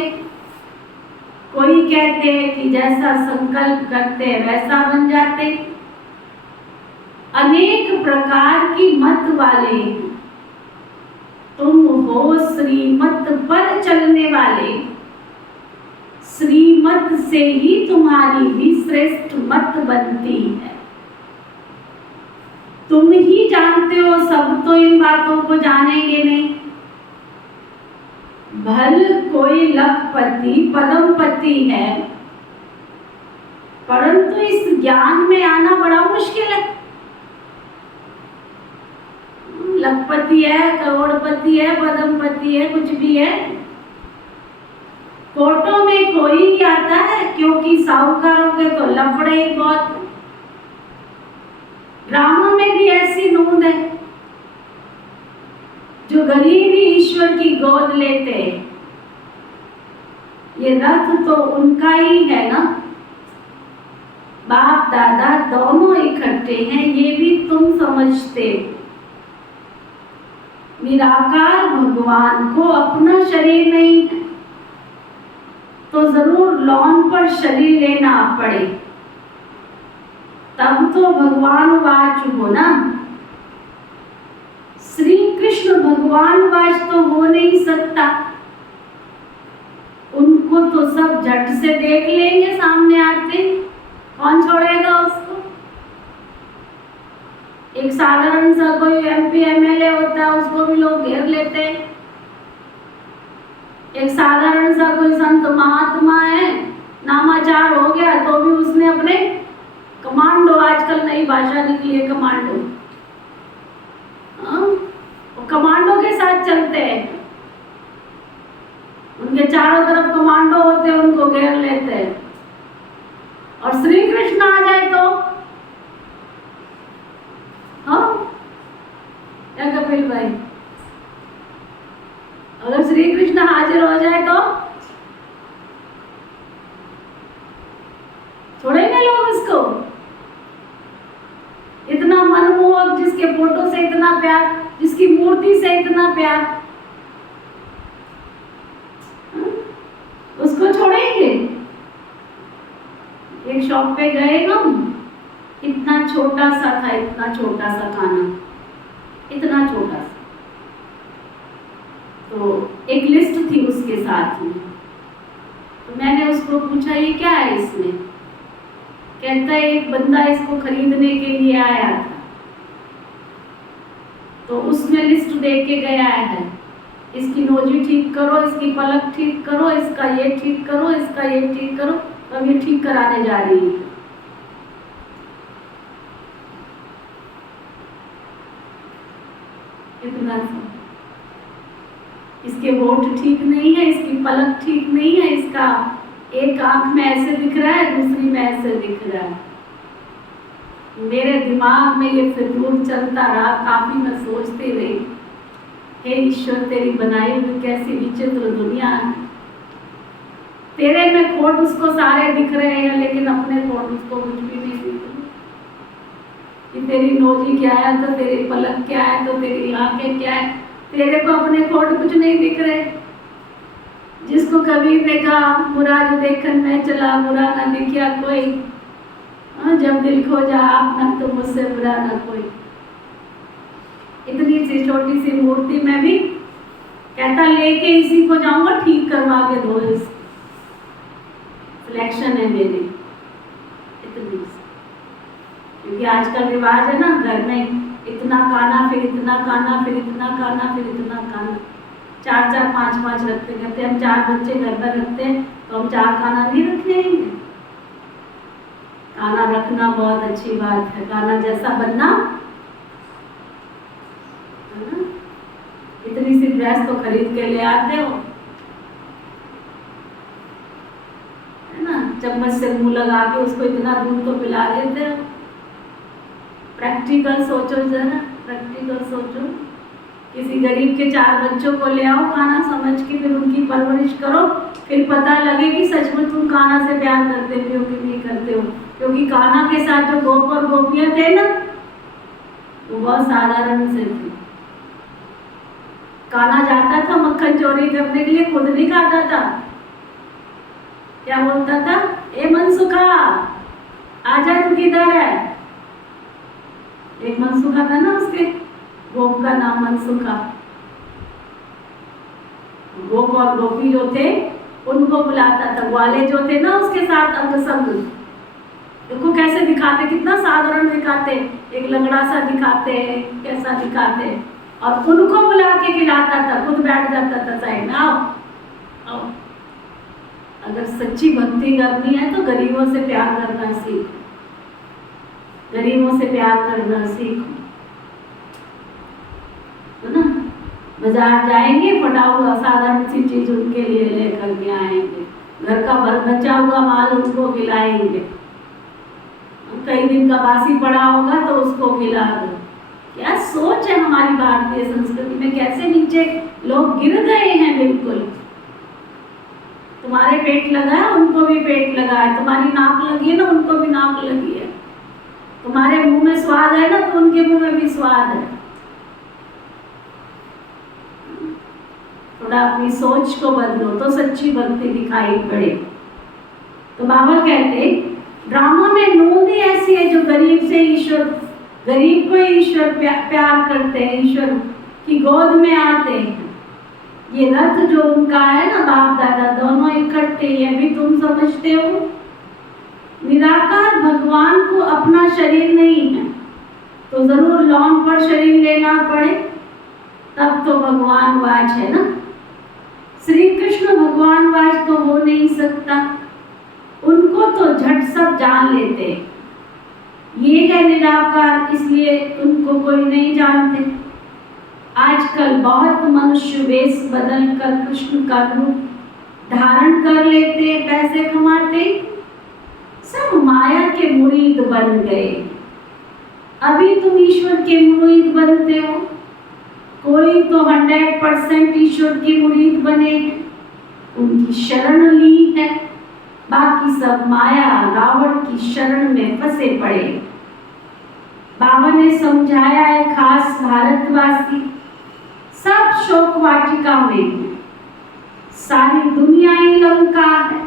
कोई कहते हैं कि जैसा संकल्प करते हैं वैसा बन जाते। अनेक प्रकार की मत वाले। तुम हो श्रीमत पर चलने वाले। श्रीमत से ही तुम्हारी भी श्रेष्ठ मत बनती है। तुम ही जानते हो, सब तो इन बातों को जानेंगे नहीं। भल कोई लखपति पदमपति है, परंतु इस ज्ञान में आना बड़ा मुश्किल है। लखपति है, करोड़पति है, पदमपति है, कुछ भी है, कोर्टों में कोई ही आता है, क्योंकि साहूकारों के तो लफड़े ही बहुत। ड्रामों में भी ऐसी नूंद है, जो गरीब ही ईश्वर की गोद लेते। ये रथ तो उनका ही है ना, बाप दादा दोनों इकट्ठे हैं, ये भी तुम समझते हो। निराकार भगवान को अपना शरीर नहीं है तो जरूर लॉन पर शरीर लेना पड़े, तब तो भगवान वाच हो ना। श्री कृष्ण भगवान वाच तो हो नहीं सकता, उनको तो सब झट से देख लेंगे सामने आते, कौन छोड़ेगा उसको। एक साधारण सा कोई एमपी एमएलए होता है, उसको भी लोग घेर लेते हैं। एक साधारण सा कोई संत महात्मा है, नामाचार हो गया तो भी उसने अपने कमांडो, आजकल नई भाषा निकली है कमांडो, वो कमांडो के साथ चलते हैं। उनके चारों तरफ कमांडो होते हैं, उनको घेर लेते हैं। और श्री कृष्ण आ जाए तो क्या कपिल भाई, अगर श्री कृष्ण हाजिर हो जाए तो छोड़ेंगे लोग इसको। इतना मनमोहक, जिसके फोटो से इतना प्यार, जिसकी मूर्ति से इतना प्यार, उसको छोड़ेंगे। एक शॉप पे गए हम, इतना छोटा सा था, इतना छोटा सा खाना, इतना छोटा सा। तो एक लिस्ट थी उसके साथ में, तो मैंने उसको पूछा ये क्या है इसमें? कहता है एक बंदा इसको खरीदने के लिए आया था, तो उसमें लिस्ट दे के गया है, इसकी नोजी ठीक करो, इसकी पलक ठीक करो, इसका ये ठीक करो, इसका ये ठीक करो। तो अब ये ठीक कराने जा रही है। इतना इसके होंठ ठीक नहीं है, इसकी पलक ठीक नहीं है, इसका एक आंख में ऐसे दिख रहा है, दूसरी में ऐसे दिख रहा है। मेरे दिमाग में ये फितूर चलता रहा, काफी मैं सोचती रही, हे ईश्वर तेरी बनाई हुई कैसी विचित्र दुनिया है। तेरे में खोट उसको सारे दिख रहे हैं, लेकिन अपने खोट उसको कुछ भी नहीं दिख रहे। कि तेरी नोजी क्या है, तो तेरी पलक क्या है, तो तेरी आंखें क्या है, तेरे को अपने खोट कुछ नहीं दिख रहे। जिसको कबीर ने कहा बुरा जो देखन में चला, बुरा ना दिखिया कोई, जब दिल खो जा आपना तो मुझसे बुरा ना कोई। इतनी सी छोटी सी मूर्ति में भी कहता लेके इसी को जाऊंगा, ठीक करवा के दो, इस सिलेक्शन है मेरी। इतनी सी, क्योंकि आजकल रिवाज है ना, घर में इतना काना, फिर इतना काना, फिर इतना काना, फिर इतना काना, 4-4, 5-5 रखते। कहते हम 4 बच्चे घर पर रखते हैं, तो हम 4 काना नहीं रखेंगे। काना रखना बहुत अच्छी बात है, काना जैसा बनना है ना। इतनी सी ड्रेस तो खरीद के ले आते हो, है ना, चम्मच से मुंह लगा के उसको इतना दूध तो पिला देते हो। प्रैक्टिकल सोचो जरा, प्रैक्टिकल सोचो। किसी गरीब के 4 बच्चों को ले आओ काना समझ के, फिर उनकी परवरिश करो, फिर पता लगे कि सच में तुम काना से प्यार करते हो कि नहीं करते हो। क्योंकि काना के साथ जो गोप और गोपियां थे ना, वो बहुत साधारण से थे। काना जाता था मक्खन चोरी करने के लिए, खुद नहीं खाता था। क्या बोलता था? ए मनसुखा आजा, तू किधर है? एक मनसुखा था ना, उसके गोप का नाम मनसुखा। गोप और गोपी जो थे उनको बुलाता था। ग्वाले जो थे ना उसके साथ अंग संग, देखो कैसे दिखाते, कितना साधारण दिखाते, एक लंगड़ा सा दिखाते, कैसा दिखाते, और उनको बुला के खिलाता था, खुद बैठ जाता था साइड में। आओ आओ। अगर सच्ची भक्ति करनी है तो गरीबों से प्यार करना सीखो, गरीबों से प्यार करना सीखो, है ना। बाजार जाएंगे, फटा हुआ साधारण सी चीज उनके लिए लेकर के आएंगे, घर का बचा हुआ माल उनको खिलाएंगे, कई दिन का बासी पड़ा होगा तो उसको खिला दो। क्या सोच है हमारी भारतीय संस्कृति में, कैसे नीचे लोग गिर गए हैं। बिल्कुल तुम्हारे पेट लगा है उनको भी पेट लगा है, तुम्हारी नाक लगी है ना उनको भी नाक लगी है, तुम्हारे मुंह में स्वाद है ना तो उनके मुंह में भी स्वाद है। थोड़ा अपनी सोच को बदलो तो सच्ची भक्ति दिखाई पड़े। तो बाबा कहते ड्रामा में नोंद ही ऐसी है जो गरीब से ईश्वर, गरीब को ईश्वर प्यार करते हैं, ईश्वर की गोद में आते हैं। ये रथ जो उनका है ना, बाप दादा दोनों इकट्ठे, ये भी तुम समझते हो। निराकार भगवान को अपना शरीर नहीं है तो जरूर लौन पर शरीर लेना पड़े, तब तो भगवान वाच है ना। श्री कृष्ण भगवान वाच तो हो नहीं सकता, उनको तो झट सब जान लेते। ये है निराकार, इसलिए उनको कोई नहीं जानते। आजकल बहुत मनुष्य वेश बदल कर कृष्ण का रूप धारण कर लेते, पैसे कमाते, सब माया के मुरीद बन गए। अभी तुम ईश्वर के मुरीद बनते हो, कोई तो 100% ईश्वर की मुरीद बने, उनकी शरण ली है, बाकी सब माया रावण की शरण में फंसे पड़े। बाबा ने समझाया है खास भारतवासी सब शोक वाटिका में है, सारी दुनिया ही लंका है।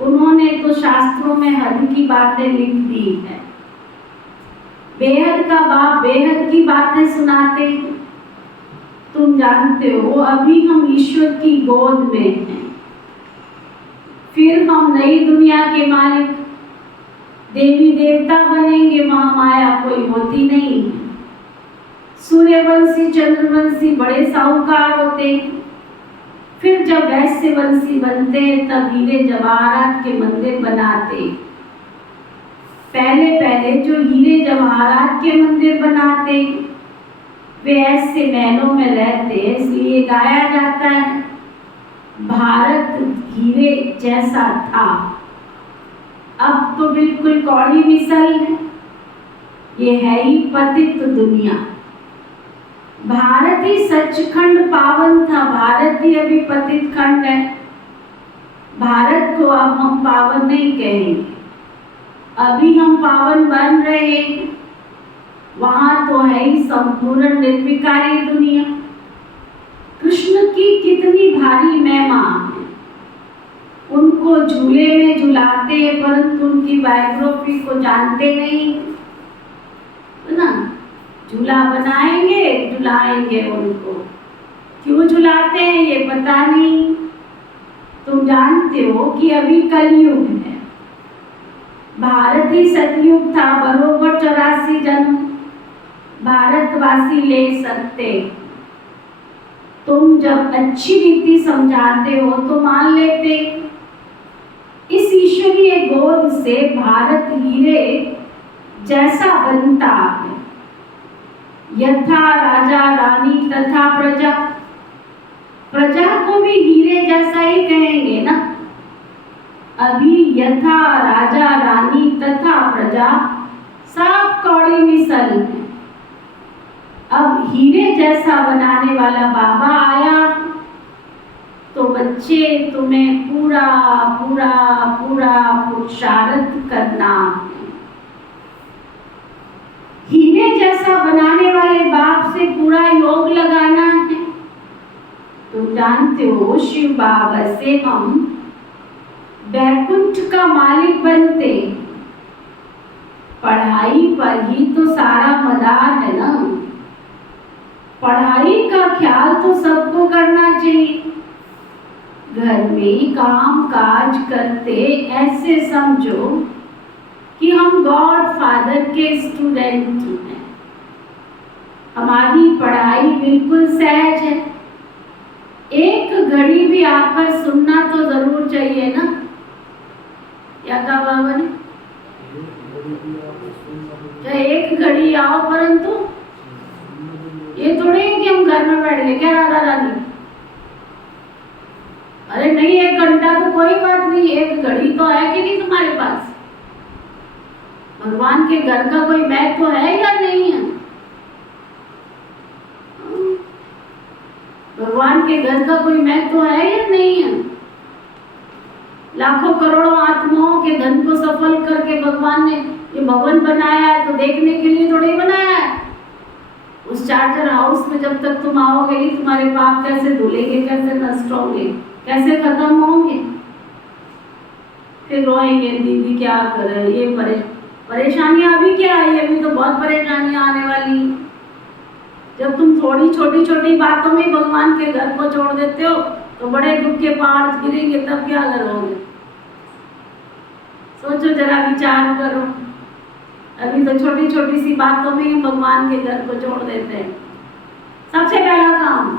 उन्होंने तो शास्त्रों में हद की बातें लिख दी है, बेहद का बाप बेहद की बातें सुनाते हैं। तुम जानते हो अभी हम ईश्वर की गोद में हैं, फिर हम नई दुनिया के मालिक देवी देवता बनेंगे, महामाया कोई होती नहीं है। सूर्यवंशी चंद्रवंशी बड़े साहूकार होते हैं। फिर जब वैश्यवंशी बनते हैं तब हीरे जवाहरात के मंदिर बनाते। पहले पहले जो हीरे जवाहरात के मंदिर बनाते वे ऐसे महलों में रहते, इसलिए गाया जाता है भारत हीरे जैसा था, अब तो बिल्कुल कौड़ी मिसल है। ये है ही पतित दुनिया। भारत ही सचखंड पावन था, भारत ही अभी पतित खंड है। भारत को अब हम पावन नहीं कहेंगे, अभी हम पावन बन रहे हैं। वहां तो है ही संपूर्ण निर्विकारी दुनिया। कृष्ण की कितनी भारी महिमा है, उनको झूले में झुलाते हैं परंतु उनकी बायोग्राफी को जानते नहीं है ना। झूला बनाएंगे झुलाएंगे, उनको क्यों झुलाते हैं ये पता नहीं। तुम जानते हो कि अभी कलयुग है, भारत ही सतयुग था, बरोबर 84 जन्म भारतवासी ले सकते। तुम जब अच्छी रीति समझाते हो तो मान लेते। इस ईश्वरीय गोद से भारत हीरे जैसा बनता है, यथा राजा रानी तथा प्रजा। प्रजा को भी हीरे जैसा ही कहेंगे ना। अभी यथा राजा रानी तथा प्रजा सब कौड़ी मिसल है। अब हीरे जैसा बनाने वाला बाबा आया तो बच्चे तुम्हें पूरा पूरा पूरा पुरुषार्थ करना है। हीरे जैसा बनाने वाले बाप से पूरा योग लगाना है। तुम जानते हो शिव बाबा से हम वैकुंठ का मालिक बनते। पढ़ाई पर ही तो सारा मदार है ना। पढ़ाई का ख्याल तो सबको करना चाहिए। घर में काम काज करते ऐसे समझो कि हम गॉड फादर के स्टूडेंट हैं। हमारी पढ़ाई बिल्कुल सहज है। एक घड़ी भी आकर सुनना तो जरूर चाहिए ना। क्या कहा बाबा ने? चाहे एक घड़ी आओ, परंतु ये थोड़ी है कि हम घर में बैठ गए। क्या राधा रानी? अरे नहीं, 1 घंटा तो कोई बात नहीं, 1 घड़ी तो है कि नहीं तुम्हारे पास? भगवान के घर का कोई महत्व है या नहीं है? भगवान के घर का कोई महत्व है या नहीं है? लाखों करोड़ों आत्माओं के धन को सफल करके भगवान ने ये भवन बनाया है तो देखने के लिए थोड़ी बनाया है। उस चार्जर हाउस में जब तक तुम आओगे नहीं, तुम्हारे पाप कैसे धुलेंगे, कैसे नष्ट होंगे, कैसे खत्म होंगे? फिर रोएंगे दीदी क्या करे, ये परेशानियां अभी क्या है, अभी तो बहुत परेशानियां आने वाली। जब तुम थोड़ी छोटी छोटी बातों में भगवान के घर को छोड़ देते हो तो बड़े दुख के पहाड़ गिरेंगे, तब क्या करोगे? सोचो जरा, विचार करो। अभी तो छोटी छोटी सी बातों में ही भगवान के घर को छोड़ देते हैं। सबसे पहला काम,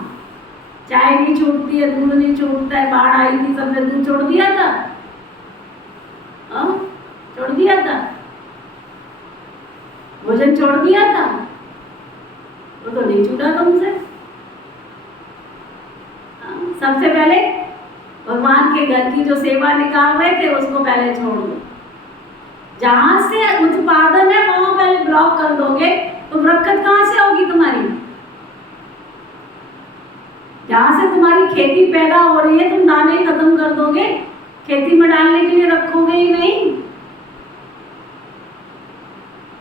चाय नहीं छूटती है, दूध नहीं छूटता है। बाढ़ आई थी, सबने दूध छोड़ दिया था? छोड़ दिया था? भोजन छोड़ दिया था? वो तो नहीं छूटा तुमसे। सबसे पहले भगवान के घर की जो सेवा निकाल रहे थे उसको पहले छोड़ दो। जहां से उत्पादन है वहां पहले ब्लॉक कर दोगे तो बरकत कहां से होगी तुम्हारी? जहां से तुम्हारी खेती पैदा हो रही है तुम दाने ही खत्म कर दोगे, खेती में डालने के लिए रखोगे ही नहीं,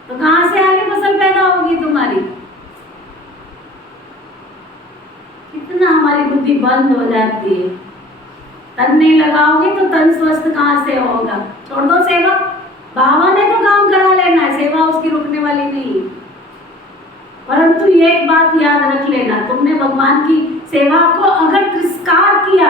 तो कहां से आगे फसल पैदा होगी तुम्हारी? कितना हमारी बुद्धि बंद हो जाती है। तन नहीं लगाओगे तो तन स्वस्थ कहां से होगा? छोड़ दो सेवा। बाबा ने तो काम करा लेना है, सेवा उसकी रुकने वाली नहीं। परंतु ये एक बात याद रख लेना, तुमने भगवान की सेवा को अगर तिरस्कार किया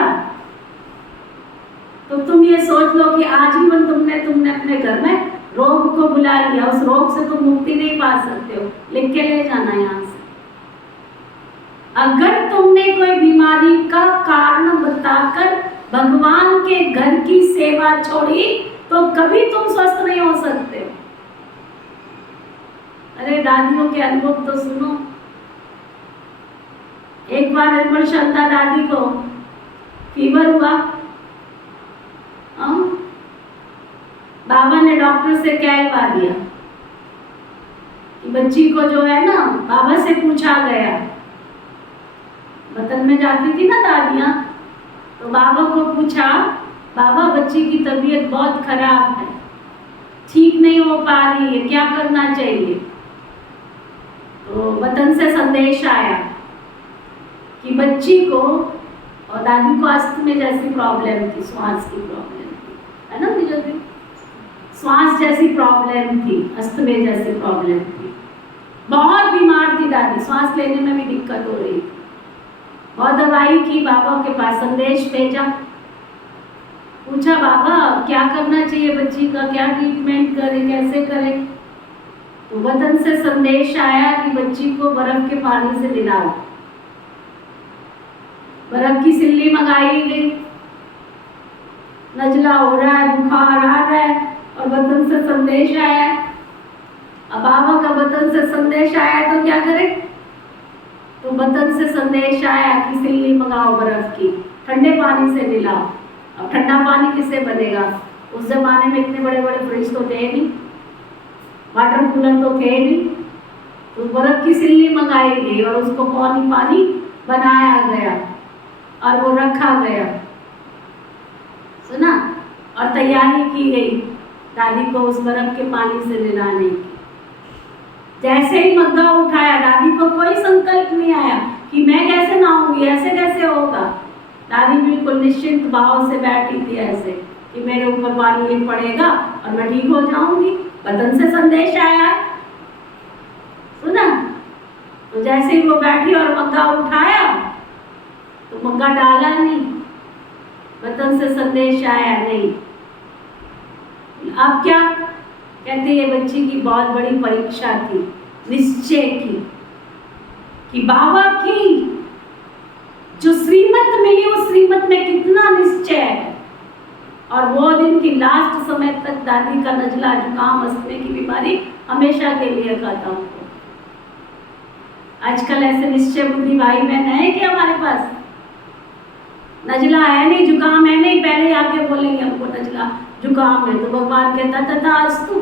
तो तुम ये सोच लो कि आजीवन तुमने अपने घर में रोग को बुला लिया, उस रोग से तुम मुक्ति नहीं पा सकते हो। लिख के ले जाना यहाँ से। अगर तुमने कोई बीमारी का कारण बताकर भगवान के घर की सेवा छोड़ी तो कभी तुम स्वस्थ नहीं हो सकते हो। अरे दादियों के अनुभव तो सुनो। एक बार निर्मल शांता दादी को फीवर हुआ। बाबा ने डॉक्टर से कहलवा दिया कि बच्ची को जो है ना, बाबा से पूछा गया, वतन में जाती थी ना दादियां, तो बाबा को पूछा, बाबा बच्ची की तबीयत बहुत खराब है, ठीक नहीं हो पा रही है, क्या करना चाहिए? तो वतन से संदेश आया कि बच्ची को, और दादी को अस्थमा जैसी प्रॉब्लम थी, श्वास की प्रॉब्लम थी, है ना जी, श्वास जैसी प्रॉब्लम थी, अस्थमा जैसी प्रॉब्लम थी, बहुत बीमार थी दादी, श्वास लेने में भी दिक्कत हो रही थी। बहुत दवाई की, बाबा के पास संदेश भेजा, पूछा बाबा क्या करना चाहिए बच्ची का, क्या ट्रीटमेंट करें, कैसे करें? तो वतन से संदेश आया कि बच्ची को बर्फ के पानी से नहलाओ। बर्फ की सिल्ली मंगाई गई, नजला हो रहा है, बुखार आ रहा है, और वतन से संदेश आया। अब बाबा का वतन से संदेश आया तो क्या करें? तो वतन से संदेश आया कि सिल्ली मंगाओ बर्फ की, ठंडे पानी से नहलाओ। अब ठंडा पानी किससे बनेगा? उस जमाने में इतने बड़े बड़े फ्रिज तो थे नहीं, वाटर कूलर तो थे नहीं, तो बर्फ की सिल्ली मंगाई गई और उसको पानी बनाया गया और वो रखा गया, सुना, और तैयारी की गई दादी को उस बर्फ के पानी से नहलाने की। जैसे ही मग्गा उठाया, दादी को कोई संकल्प नहीं आया कि मैं कैसे नहाऊंगी, ऐसे कैसे होगा। दादी बिल्कुल निश्चिंत भाव से बैठी थी, ऐसे कि मेरे ऊपर पानी ये पड़ेगा और मैं ठीक हो जाऊंगी, वतन से संदेश आया, सुना। तो जैसे ही वो बैठी और मग्गा उठाया तो मग्गा डाला नहीं, वतन से संदेश आया नहीं। अब क्या कहते, ये बच्ची की बहुत बड़ी परीक्षा थी, निश्चय की, कि बाबा की जो श्रीमत मिली उस श्रीमत में कितना निश्चय है। और वो दिन की लास्ट समय तक दादी का नजला, जुकाम, अस्थमा की बीमारी हमेशा के लिए खत्म हो। आजकल ऐसे निश्चय बुद्धि भाई बहन है कि हमारे पास नजला है नहीं, जुकाम है नहीं, पहले आके बोलेंगे हमको नजला जुकाम है, तो भगवान कहता तथास्तु,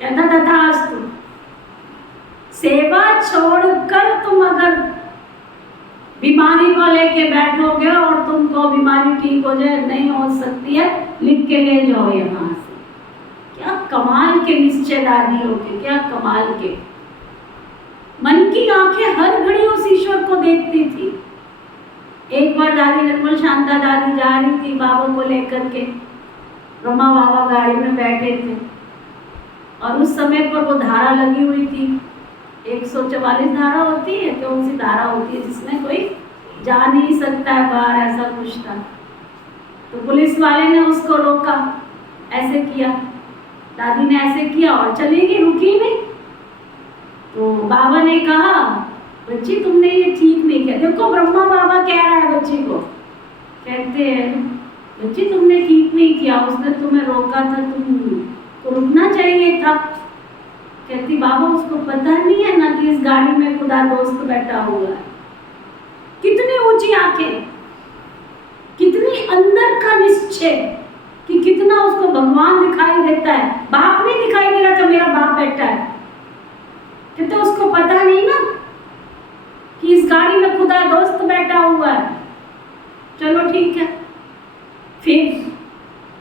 कहता तथास्तु। सेवा छोड़कर तुम अगर बीमारी को लेके बैठोगे और तुमको बीमारी ठीक हो जाए, नहीं हो सकती है, लिख के ले जाओ यहाँ से। क्या कमाल के निश्चय दादियों के, क्या कमाल के। मन की आंखें हर घड़ी उस ईश्वर को देखती थी। एक बार दादी निर्मल शांता दादी जा रही थी बाबा को लेकर के, ब्रह्मा बाबा गाड़ी में बैठे थे और उस समय पर वो धारा लगी हुई थी, 144 धारा होती है, कौन सी धारा होती है जिसमें कोई जा नहीं सकता है बाहर, ऐसा कुछ था। तो पुलिस वाले ने उसको रोका, ऐसे किया, दादी ने ऐसे किया और चली गई, रुकी नहीं। तो बाबा ने कहा, बच्ची तुमने ये ठीक नहीं किया। देखो ब्रह्मा बाबा कह रहा है बच्ची को, कहते हैं बच्ची तुमने ठीक नहीं किया, उसने तुम्हें रोका था, तुमको रुकना चाहिए था। कहती बाबा उसको पता नहीं है ना कि इस गाड़ी में खुदा दोस्त बैठा हुआ है। कितनी ऊंची आंखें, कितनी अंदर का निश्चय कि कितना उसको भगवान दिखाई देता है, बाप नहीं दिखाई दे रहा था, मेरा बाप बैठा है। कहते उसको पता नहीं ना कि इस गाड़ी में खुदा दोस्त बैठा हुआ है। चलो ठीक है, फिर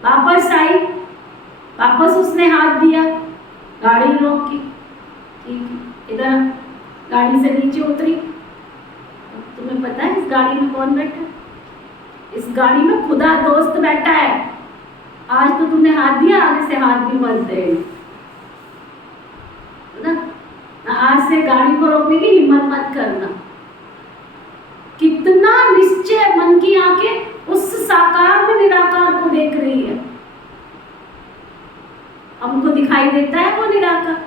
वापस आई, वापस उसने हाथ दिया, गाड़ी रोकी, ठीक है, इधर गाड़ी से नीचे उतरी। तुम्हें पता है इस गाड़ी में कौन बैठा है? इस गाड़ी में खुदा दोस्त बैठा है। आज तो तुमने हाथ दिया, आगे से हाथ भी मत दे ना, आज से गाड़ी को रोकने की हिम्मत मत करना। कितना निश्चय, मन की आंखें उस साकार हमको दिखाई देता है वो निराकार?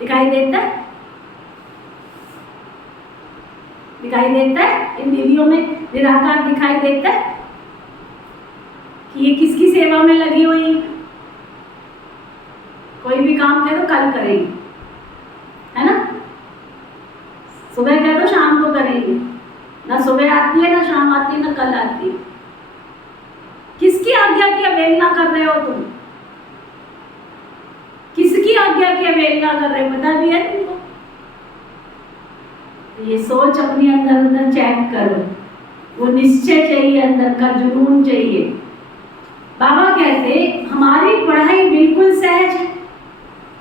दिखाई देता है? दिखाई देता है? इन दीदियों में निराकार दिखाई देता है कि ये किसकी सेवा में लगी हुई है? कोई भी काम करो कल करेंगे, है ना? सुबह कह दो शाम को करेंगे, ना सुबह आती है ना शाम आती है ना कल आती है। किसकी आज्ञा की अवहेलना कर रहे हो तुम? किसकी आज्ञा की अवहेलना कर रहे हो? पता भी है तुमको? ये सोच अपने अंदर अंदर चेक करो, वो निश्चय चाहिए, अंदर का जुनून चाहिए। बाबा कहते हमारी पढ़ाई बिल्कुल सहज है।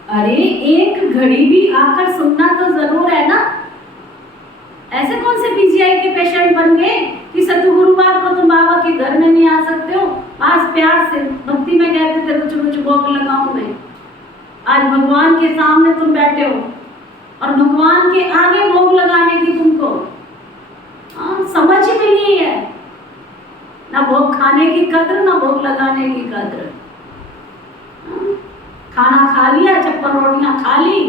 अरे एक घड़ी भी आकर सुनना तो जरूर है ना। ऐसे कौन से पीजीआई के पेशेंट बन गए कि सतगुरुवार को तुम बाबा के घर में नहीं आ सकते हो? आज प्यार से भक्ति में कहते थे कुछ कुछ भोग लगाऊं मैं। आज भगवान के सामने तुम बैठे हो और भगवान के आगे भोग लगाने की तुमको समझ ही मिली है। ना भोग खाने की कद्र ना भोग लगाने की कद्र। खाना खा लिया, चप्पल रोटियां खा ली,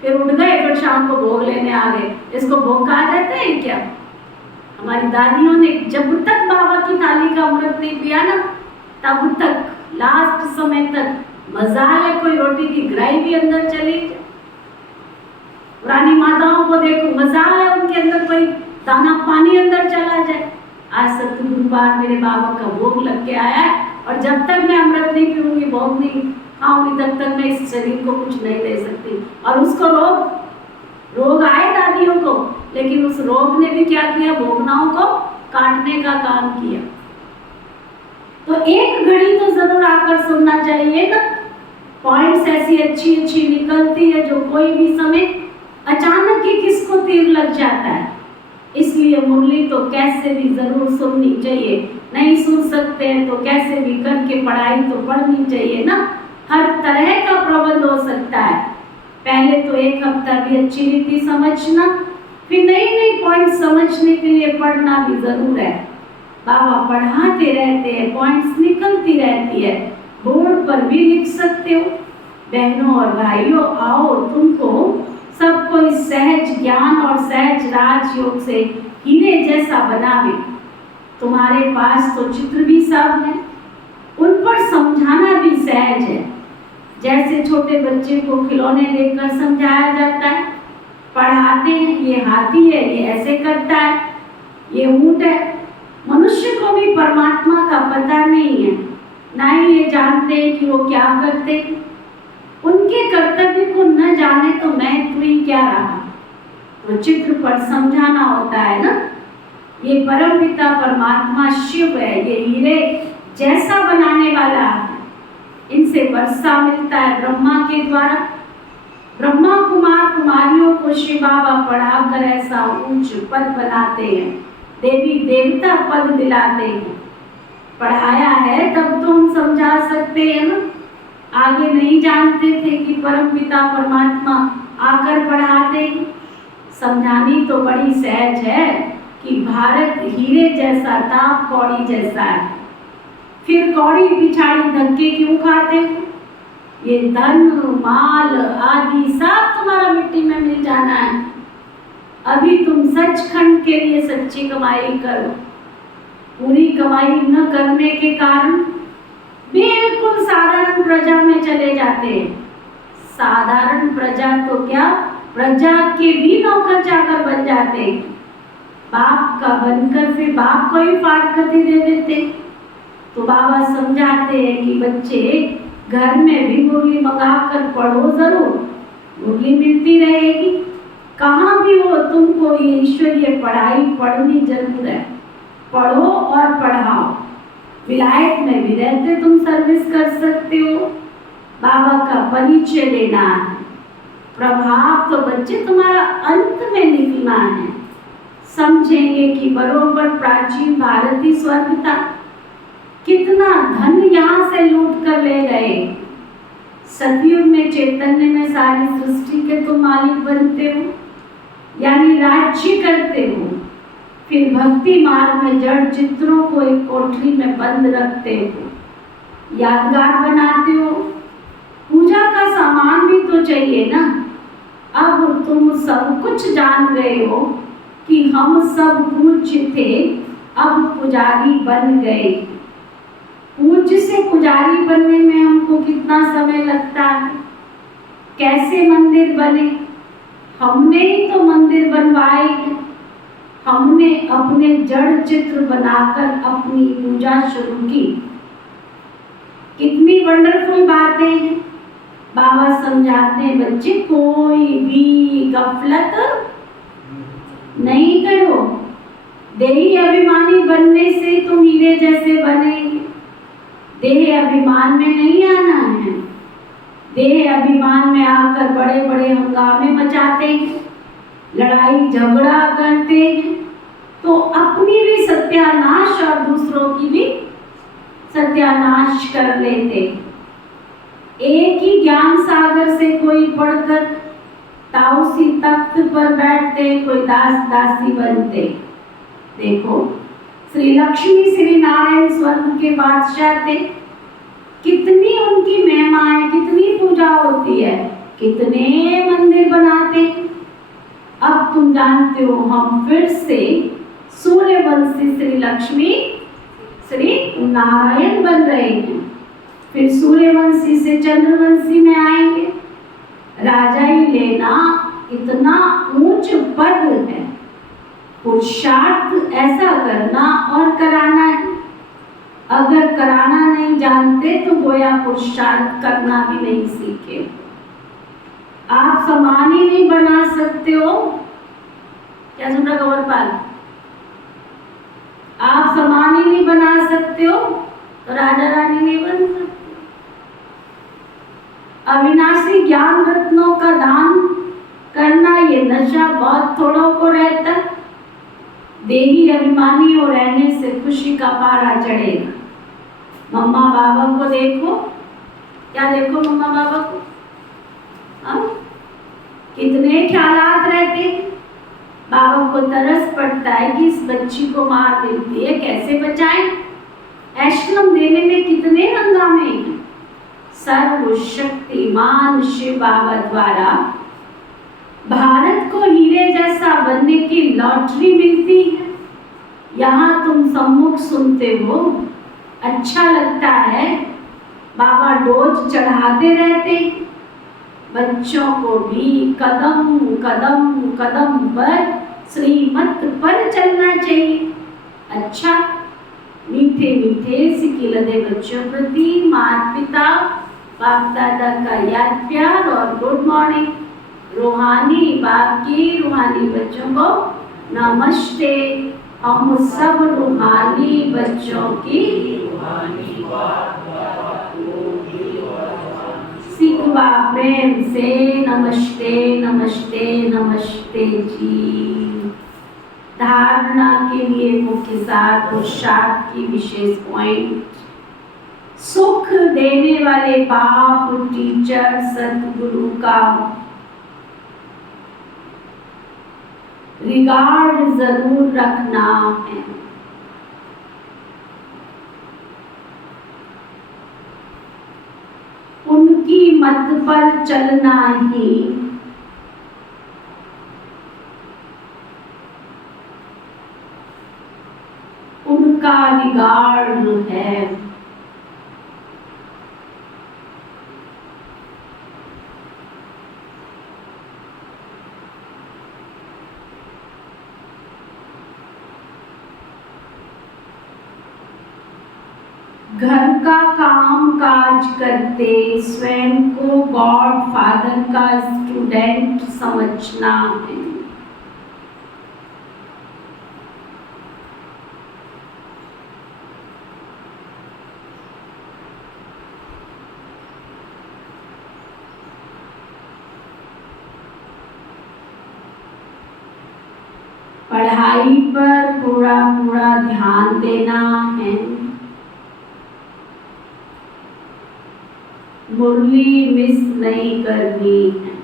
फिर उठ गए, फिर शाम को भोग लेने आ गए। इसको भोग कहा जाता है क्या? हमारी दादियों ने जब तक बाबा की थाली का अमृत नहीं पिया ना, तब तक लास्ट समय तक मजाल है कोई रोटी की ग्राही भी अंदर चली जाए। पुरानी माताओं को देखो, मजाल है उनके अंदर कोई दाना पानी अंदर चला जाए। आज सतगुरुवार मेरे बाबा का भोग लग के आया है और जब तक मैं अमृत नहीं पीऊंगी, भोग नहीं खाऊंगी, तब तक मैं इस शरीर को कुछ नहीं ले सकती। और उसको रोग आए दादियों को, लेकिन उस रोग ने भी क्या किया? भोगनाओं को काटने का काम किया। तो एक घड़ी तो जरूर आकर सुनना चाहिए ना। पॉइंट्स ऐसी अच्छी अच्छी निकलती है जो कोई भी समय अचानक ही किसको तीर लग जाता है। इसलिए मुरली तो कैसे भी जरूर सुननी चाहिए। नहीं सुन सकते हैं तो कैसे भी करके पढ़ाई तो पढ़नी चाहिए ना। हर तरह का प्रबंध हो सकता है। पहले तो एक हफ्ता भी अच्छी रीति समझना, फिर नई नई पॉइंट समझने के लिए पढ़ना भी जरूर है। बाबा पढ़ाते रहते हैं, पॉइंट्स निकलती रहती है। बोर्ड पर भी लिख सकते हो। बहनों और भाइयों, आओ तुमको सबको इस सहज ज्ञान और सहज राजयोग से हीरे जैसा बनावे। तुम्हारे पास तो चित्र भी सब है, उन पर समझाना भी सहज है। जैसे छोटे बच्चे को खिलौने देकर समझाया जाता है, पढ़ाते हैं, ये हाथी है, ये ऐसे करता है, ये ऊंट है। मनुष्य को भी परमात्मा का पता नहीं है, ना ही ये जानते हैं कि वो क्या करते हैं। उनके कर्तव्य को न जाने तो महत्व ही क्या रहा। तो चित्र पर समझाना होता है ना। ये परम पिता परमात्मा शिव है, ये हीरे जैसा बनाने वाला है। इनसे वर्षा मिलता है ब्रह्मा के द्वारा। ब्रह्मा कुमार कुमारियों को शिव बाबा पढ़ाकर ऐसा ऊंच पद बनाते हैं, देवी देवता पद दिलाते हैं। पढ़ाया है तब तो हम समझा सकते हैं ना। आगे नहीं जानते थे कि परम पिता परमात्मा आकर पढ़ाते हैं। समझानी तो बड़ी सहज है कि भारत हीरे जैसा था, कौड़ी जैसा है। फिर कौड़ी पिछाड़ी धक्के क्यों खाते हो? ये धन माल आदि सब तुम्हारा मिट्टी में मिल जाना है। अभी तुम सचखंड के लिए सच्ची कमाई करो। पूरी कमाई न करने के कारण बिल्कुल साधारण प्रजा में चले जाते हैं। साधारण प्रजा तो क्या, प्रजा के भी नौकर चाकर बन जाते हैं। बाप का बनकर फिर बाप को ही फारकती दे देते। तो बाबा समझाते हैं कि बच्चे घर में भी मुरली मंगा कर पढ़ो, जरूर मुरली मिलती रहेगी। कहाँ भी हो तुमको ये ईश्वरीय पढ़ाई पढ़नी जरूर है। पढ़ो और पढ़ाओ। विलायत में भी रहते तुम सर्विस कर सकते हो। बाबा का परिचय देना है। प्रभाव तो बच्चे तुम्हारा अंत में निकलना है। समझेंगे कि बरोबर प्राचीन भारतीय स्वर्ग था, कितना धन यहाँ से लूट कर ले गए। सतयुग में चैतन्य में सारी सृष्टि के तुम मालिक बनते हो, यानी राज्य करते हो। फिर भक्ति मार्ग में जड़ चित्रों को एक कोठरी में बंद रखते हो, यादगार बनाते हो कुछ जान गए हो कि हम सब पूज्य थे, अब पुजारी बन गए। पूज्य से पुजारी बनने में हमको कितना समय लगता है, कैसे मंदिर बने? हमने ही तो मंदिर बनवाए हैं। हमने अपने जड़ चित्र बनाकर अपनी पूजा शुरू की। कितनी वंडरफुल बातें हैं। बाबा समझाते हैं, बच्चे कोई भी गफलत नहीं करो। देही अभिमानी बनने से तुम हीरे जैसे बनेंगे। देह अभिमान में नहीं आना है। देह अभिमान में आकर बड़े बड़े हंगामे मचाते हैं, लड़ाई झगड़ा करते हैं, तो अपनी भी सत्यानाश और दूसरों की भी सत्यानाश कर लेते। एक ही ज्ञान सागर से कोई पढ़कर ताऊसी तख्त पर बैठते, कोई दास दासी बनते। देखो, श्री लक्ष्मी श्री नारायण स्वर्ग के बादशाह थे। कितनी उनकी महिमाएं, कितनी पूजा होती है, कितने मंदिर बनाते। अब तुम जानते हो, हम फिर से सूर्यवंशी श्री लक्ष्मी श्री नारायण बन रहे हैं। फिर सूर्यवंशी से चंद्रवंशी में आएंगे। राजा ही लेना इतना ऊंच पद है। पुरुषार्थ ऐसा करना और कराना है। अगर कराना नहीं जानते तो गोया पुरुषार्थ करना भी नहीं सीखे। आप समान ही नहीं बना सकते हो। क्या सुन रहा कंवरपाल? आप समान ही नहीं बना सकते हो तो राजा रानी नहीं बन सकते। अविनाशी ज्ञान रत्नों का दान करना, ये नशा बहुत थोड़ों को रहता। देही अभिमानी हो रहने से खुशी का पारा चढ़ेगा। मम्मा बाबा को देखो, क्या देखो मम्मा बाबा को, कितने ख्यालात रहते हैं। बाबा को तरस पड़ता है कि इस बच्ची को मार देती है, कैसे बचाएं। ऐश्वर्य देने में कितने हंगामे हैं। सर्वशक्तिमान शिव बाबा द्वारा भारत को हीरे जैसा बनने की लॉटरी मिलती है। यहाँ तुम सम्मुख सुनते हो, अच्छा लगता है। बाबा डोज चढ़ाते रहते। बच्चों को भी कदम कदम कदम पर श्रीमत पर चलना चाहिए। अच्छा, मीठे मीठे सिकिलदे बच्चों प्रति माता पिता बाप दादा का याद प्यार और गुड मॉर्निंग। रूहानी बाप की रूहानी बच्चों को नमस्ते। हम सब रूहानी बच्चों की सिखवा प्रेम से नमस्ते नमस्ते नमस्ते जी। धारणा के लिए मुख्य सार पुरुषार्थ की विशेष पॉइंट। सुख देने वाले बाप टीचर सतगुरु का रिगार्ड जरूर रखना है। उनकी मत पर चलना ही उनका रिगार्ड है। घर का काम काज करते स्वयं को गॉड फादर का स्टूडेंट समझना है। पढ़ाई पर पूरा पूरा ध्यान देना है। मुरली मिस नहीं करनी है।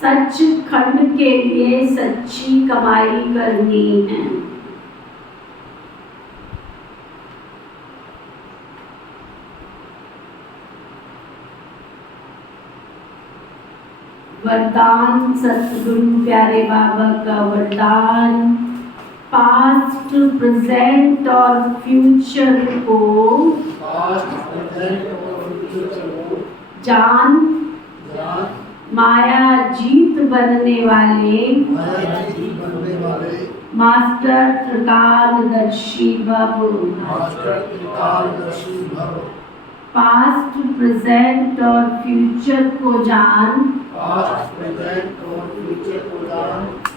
सच खंड के लिए सच्ची कमाई करनी है। वरदान सतगुरु प्यारे बाबा का वरदान, पास्ट प्रेजेंट और फ्यूचर को जान माया जीत बनने वाले मास्टर त्रिकालदर्शी भव। पास्ट प्रेजेंट और फ्यूचर को जान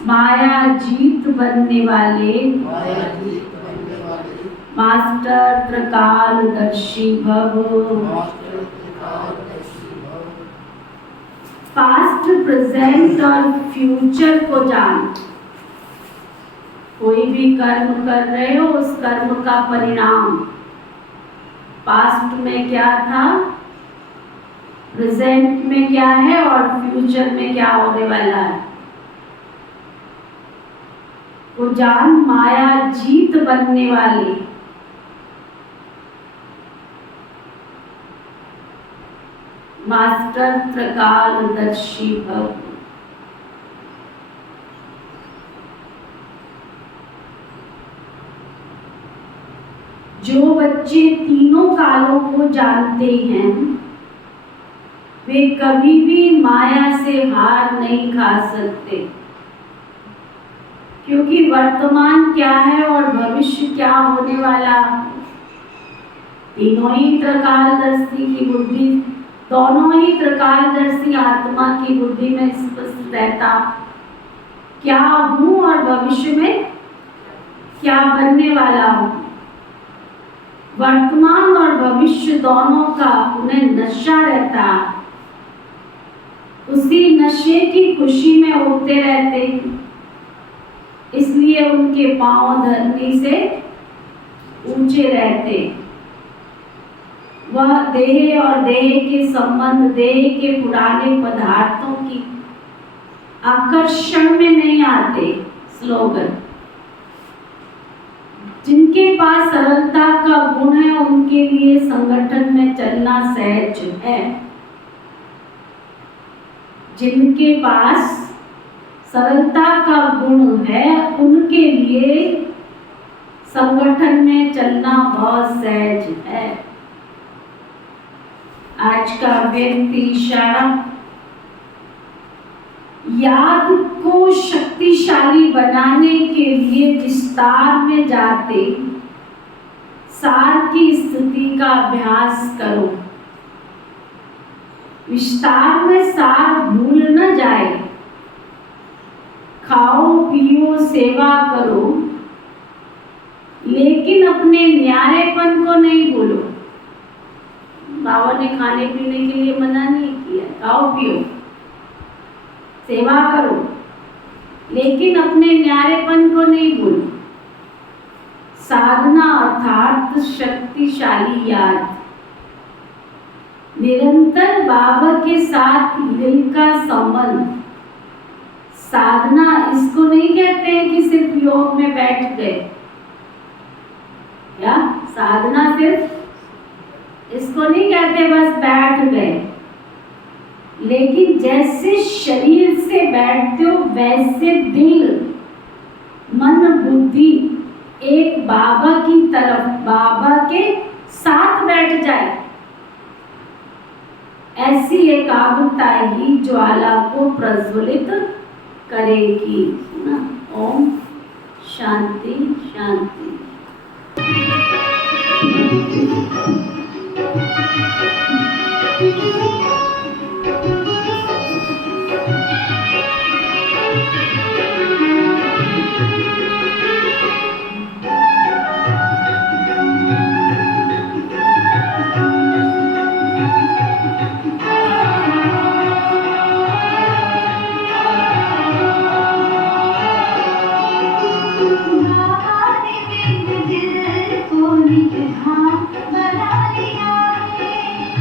माया जीत बनने वाले मास्टर त्रिकालदर्शी भव। पास्ट प्रेजेंट और फ्यूचर को जान। कोई भी कर्म कर रहे हो, उस कर्म का परिणाम पास्ट में क्या था, प्रेजेंट में क्या है और फ्यूचर में क्या होने वाला है, वो जान माया जीत बनने वाली मास्टर त्रिकालदर्शी भव। जो बच्चे तीनों कालों को जानते हैं वे कभी भी माया से हार नहीं खा सकते, क्योंकि वर्तमान क्या है और भविष्य क्या होने वाला, तीनों ही त्रिकालदर्शी की बुद्धि, दोनों ही त्रिकालदर्शी आत्मा की बुद्धि में स्पष्ट रहता क्या हूँ और भविष्य में क्या बनने वाला हूँ। वर्तमान और भविष्य दोनों का उन्हें नशा रहता, उसी नशे की खुशी में उड़ते रहते, इसलिए उनके पांव धरती से ऊंचे रहते। वह देह और देह के संबंध, देह के पुराने पदार्थों की आकर्षण में नहीं आते। स्लोगन, जिनके पास सरलता का गुण है उनके लिए संगठन में चलना सहज है। जिनके पास सरलता का गुण है उनके लिए संगठन में चलना बहुत सहज है। आज का व्यक्ति इशारा याद को शक्तिशाली बनाने के लिए विस्तार में जाते सार की स्थिति का अभ्यास करो। विस्तार में सार भूल न जाए। खाओ पियो सेवा करो, लेकिन अपने न्यारेपन को नहीं भूलो। बाबा ने खाने पीने के लिए मना नहीं किया, खाओ पियो सेवा करो, लेकिन अपने न्यारेपन को नहीं भूलो। साधना अर्थात शक्तिशाली याद, निरंतर बाबा के साथ दिल का संबंध। साधना इसको नहीं कहते हैं कि सिर्फ योग में बैठ गए, या साधना सिर्फ इसको नहीं कहते बस बैठ गए, लेकिन जैसे शरीर से बैठते हो वैसे दिल मन बुद्धि एक बाबा की तरफ, बाबा के साथ बैठ जाए। ऐसी एकाग्रता ही ज्वाला को प्रज्वलित करेगी ना। ओम शांति शांति। दिल को निजहां बना लिया है।